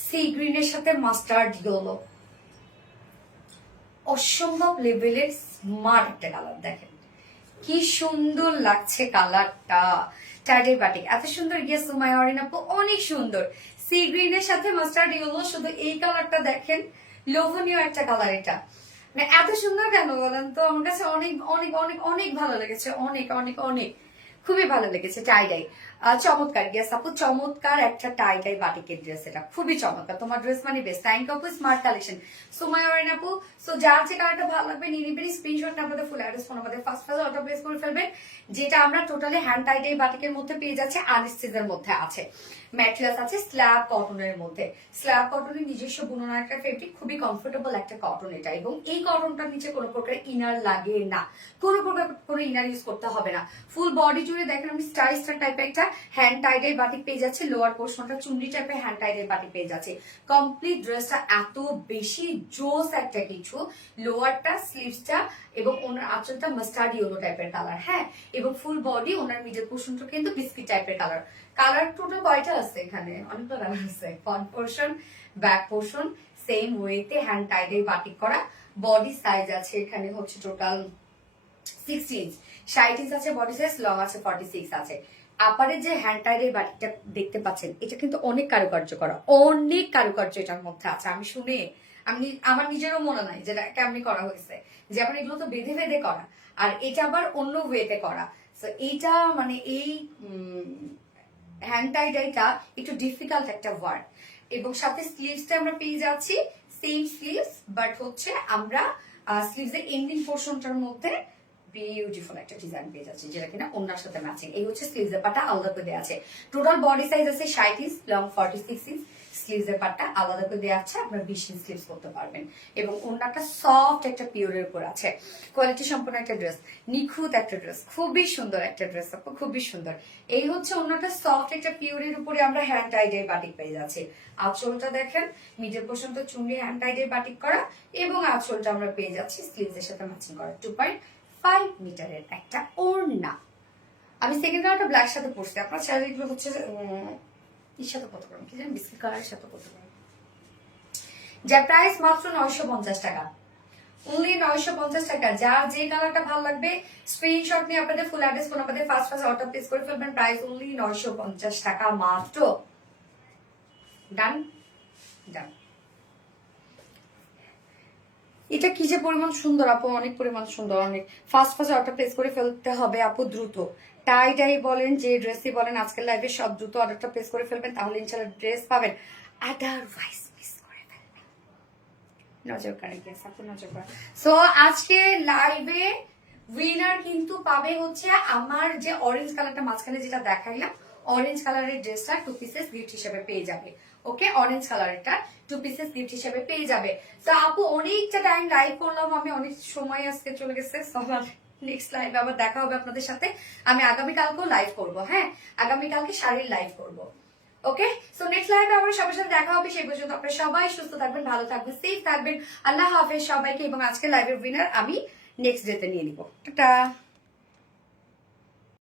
সি গ্রিনের সাথে মাস্টার্ড ইয়েলো, অসম্ভব লেভেলের স্মার্ট একটা কালার। দেখেন কি সুন্দর লাগছে কালারটা। টাইডের বাটিক এত সুন্দর। ইয়েস সুমাইয়া অরিন আপু, অনেক সুন্দর। সি গ্রিনের সাথে মাস্টার্ড ইয়েলো, শুধু এই কালারটা দেখেন, লোভনীয় একটা কালার। এটা মানে এত সুন্দর কেন বলেন তো? আমার কাছে অনেক অনেক অনেক অনেক ভালো লেগেছে। অনেক অনেক অনেক খুবই ভালো লেগেছে। টাইডাই চমৎকার। গেস আপু, চমৎকার একটা টাইডাই বাটিকের ড্রেস। এটা খুবই চমৎকার। তোমার ড্রেস মানে বেস্ট। থ্যাংক ইউ আপু, স্মার্ট কালেকশন। সুমাইয়া অরিন আপু, সো যার যে কালারটা ভালো লাগবে নিয়ে নিবেন। স্ক্রিনশট আমাদের ফুল অ্যাড্রেস ফোন আমাদের ফার্স্ট অর্ডার প্লেস করে ফেলবেন। যেটা আমরা টোটালি হ্যান্ড টাইডাই বাটিকের মধ্যে পেয়ে যাচ্ছে, আনস্টিচের মধ্যে আছে। ম্যাটেরিয়ালস আছে স্ল্যাব কটনের মধ্যে। স্ল্যাব কটনের নিজস্ব বুননের একটা ফেব্রিক, খুবই কমফোর্টেবল একটা কটন এটা। এবং এই কটনটার নিচে কোনো প্রকার ইনার লাগে না, কোনো প্রকার কোনো ইনার ইউজ করতে হবে না। ফুল বডি জুড়ে দেখেন আমি স্টার টাইপের একটা হ্যান্ড টাইডের বাটিক পেয়ে যাচ্ছে। লোয়ার পোর্শনটা চুন্ডি টাইপের হ্যান্ড টাইডের বাটিক পেয়ে যাচ্ছে। কমপ্লিট ড্রেসটা এত বেশি জোস একটা কিছু। লোয়ারটা, স্লিভসটা এবং ওনার আঁচলটা মাস্টার্ড ইয়েলো টাইপের কালার। হ্যাঁ, এবং ফুল বডি ওনার মিডল পোর্শনটা কিন্তু বিস্কিট টাইপের কালার। কালার টোটাল কয়টা আছে এখানে? অনেকটা কালার আছে। Front portion, back portion same ওয়েতে হ্যান্ড টাইডের বাটিক করা। বডি সাইজ আছে এখানে হচ্ছে টোটাল 60 ইঞ্চ, 60 ইঞ্চ আছে বডি সাইজ, লং আছে 46 আছে। আপারে যে হ্যান্ড টাইডের বাটিকটা দেখতে পাচ্ছেন, এটা কিন্তু অনেক কারুকার্য করা, অনেক কারুকার্য এটার মধ্যে আছে। আমি শুনে আমার নিজেরও মনে নাই যেটা কেমনি করা হয়েছে। যেমন এগুলো তো বেঁধে বেঁধে করা, আর এটা আবার অন্য ওয়েতে করা। তো এইটা মানে এই হ্যান্ড টাইডাইটা একটু ডিফিকাল্ট একটা ওয়ার্ক। এবং সাথে স্লিভসটা আমরা পেয়ে যাচ্ছি সেম স্লিভস, বাট হচ্ছে আমরা স্লিভস এর এন্ডিং পোর্শনটার মধ্যে বিউটিফুল একটা ডিজাইন পেয়ে যাচ্ছে, যেটা কিনা ওনার সাথে ম্যাচিং। এই হচ্ছে স্লিভসের পাটটা আলাদা করে দেওয়া আছে। টোটাল বডি সাইজ আছে 60 ইঞ্চ, লং 46 ইঞ্চ। স্লিভসের পাটটা আলাদা করে দেওয়া আছে, আপনার 20 ইঞ্চ স্লিভস করতে পারবেন। এবং ওনাটা সফট একটা পিওরের উপর আছে। কোয়ালিটি সম্পন্ন একটা ড্রেস, নিখুঁত একটা ড্রেস, খুবই সুন্দর একটা ড্রেস, আপু খুবই সুন্দর। এই হচ্ছে ওনাটা সফট একটা পিওরের উপরে আমরা হ্যান্ড টাইডের বাটিক পেয়ে যাচ্ছি। আঁচলটা দেখেন, মিডল পোর্শন তো চুন্ডি হ্যান্ড টাইডের বাটিক করা, এবং আঁচলটা আমরা পেয়ে যাচ্ছি স্লিভসের সাথে ম্যাচিং করা 2.5 মিটারের একটা ওড়না। আমি সেকেন্ড কালারটা ব্ল্যাক সাথে পরছি, আপনার চাইলে এগুলো হচ্ছে এর সাথে কত পারেন কি জানেন, বিস্কিট কালারের সাথে কত পারেন। যার প্রাইস মাত্র 950 টাকা, অনলি 950 টাকা। যার যে কালারটা ভালো লাগবে স্ক্রিনশট নিয়ে আপনাদের full address phone number first order place করে ফেলবেন। প্রাইস অনলি 950 টাকা মাত্র। ডান ডান। এটা কি যে পরিমাণ সুন্দর আপু, অনেক পরিমাণ সুন্দর, অনেক ফার্স্ট অর্ডার প্লেস করে ফেলতে হবে আপু দ্রুত। টাই বলেন, যে ড্রেসই বলেন, আজকের লাইভে সব দ্রুত অর্ডারটা প্লেস করে ফেলবেন, তাহলে ইনশাআল্লাহ ড্রেস পাবেন, আদারওয়াইজ মিস করে ফেলবেন। নজর কাড়ে গেছে আপু, নজর কাড়ে। সো আজকে লাইভে উইনার কিন্তু পাবে হচ্ছে আমার যে অরেঞ্জ কালারটা মাঝখানে যেটা দেখাইলাম, অরেঞ্জ কালারের ড্রেসটা 2 পিসেস গিফট হিসেবে পেয়ে যাবে। ওকে, অরেঞ্জ কালারটা 2 পিসেস গিফট হিসেবে পেয়ে যাবে। তো আপু অনেকটা টাইম লাইভ করলাম আমি, অনেক সময় আজকে চলে গেছে। সবার নেক্সট লাইভে আবার দেখা হবে আপনাদের সাথে। আমি আগামীকালকেও লাইভ করব, হ্যাঁ আগামীকালকে শাড়ির লাইভ করব। ওকে, সো নেক্সট লাইভে আমার সবার সাথে দেখা হবে। সেই পর্যন্ত আপনারা সবাই সুস্থ থাকবেন, ভালো থাকবেন, সেফ থাকবেন। আল্লাহ হাফেজ সবাইকে। এবং আজকে লাইভের উইনার আমি নেক্সট ডেতে নিয়ে নিব। টাটা।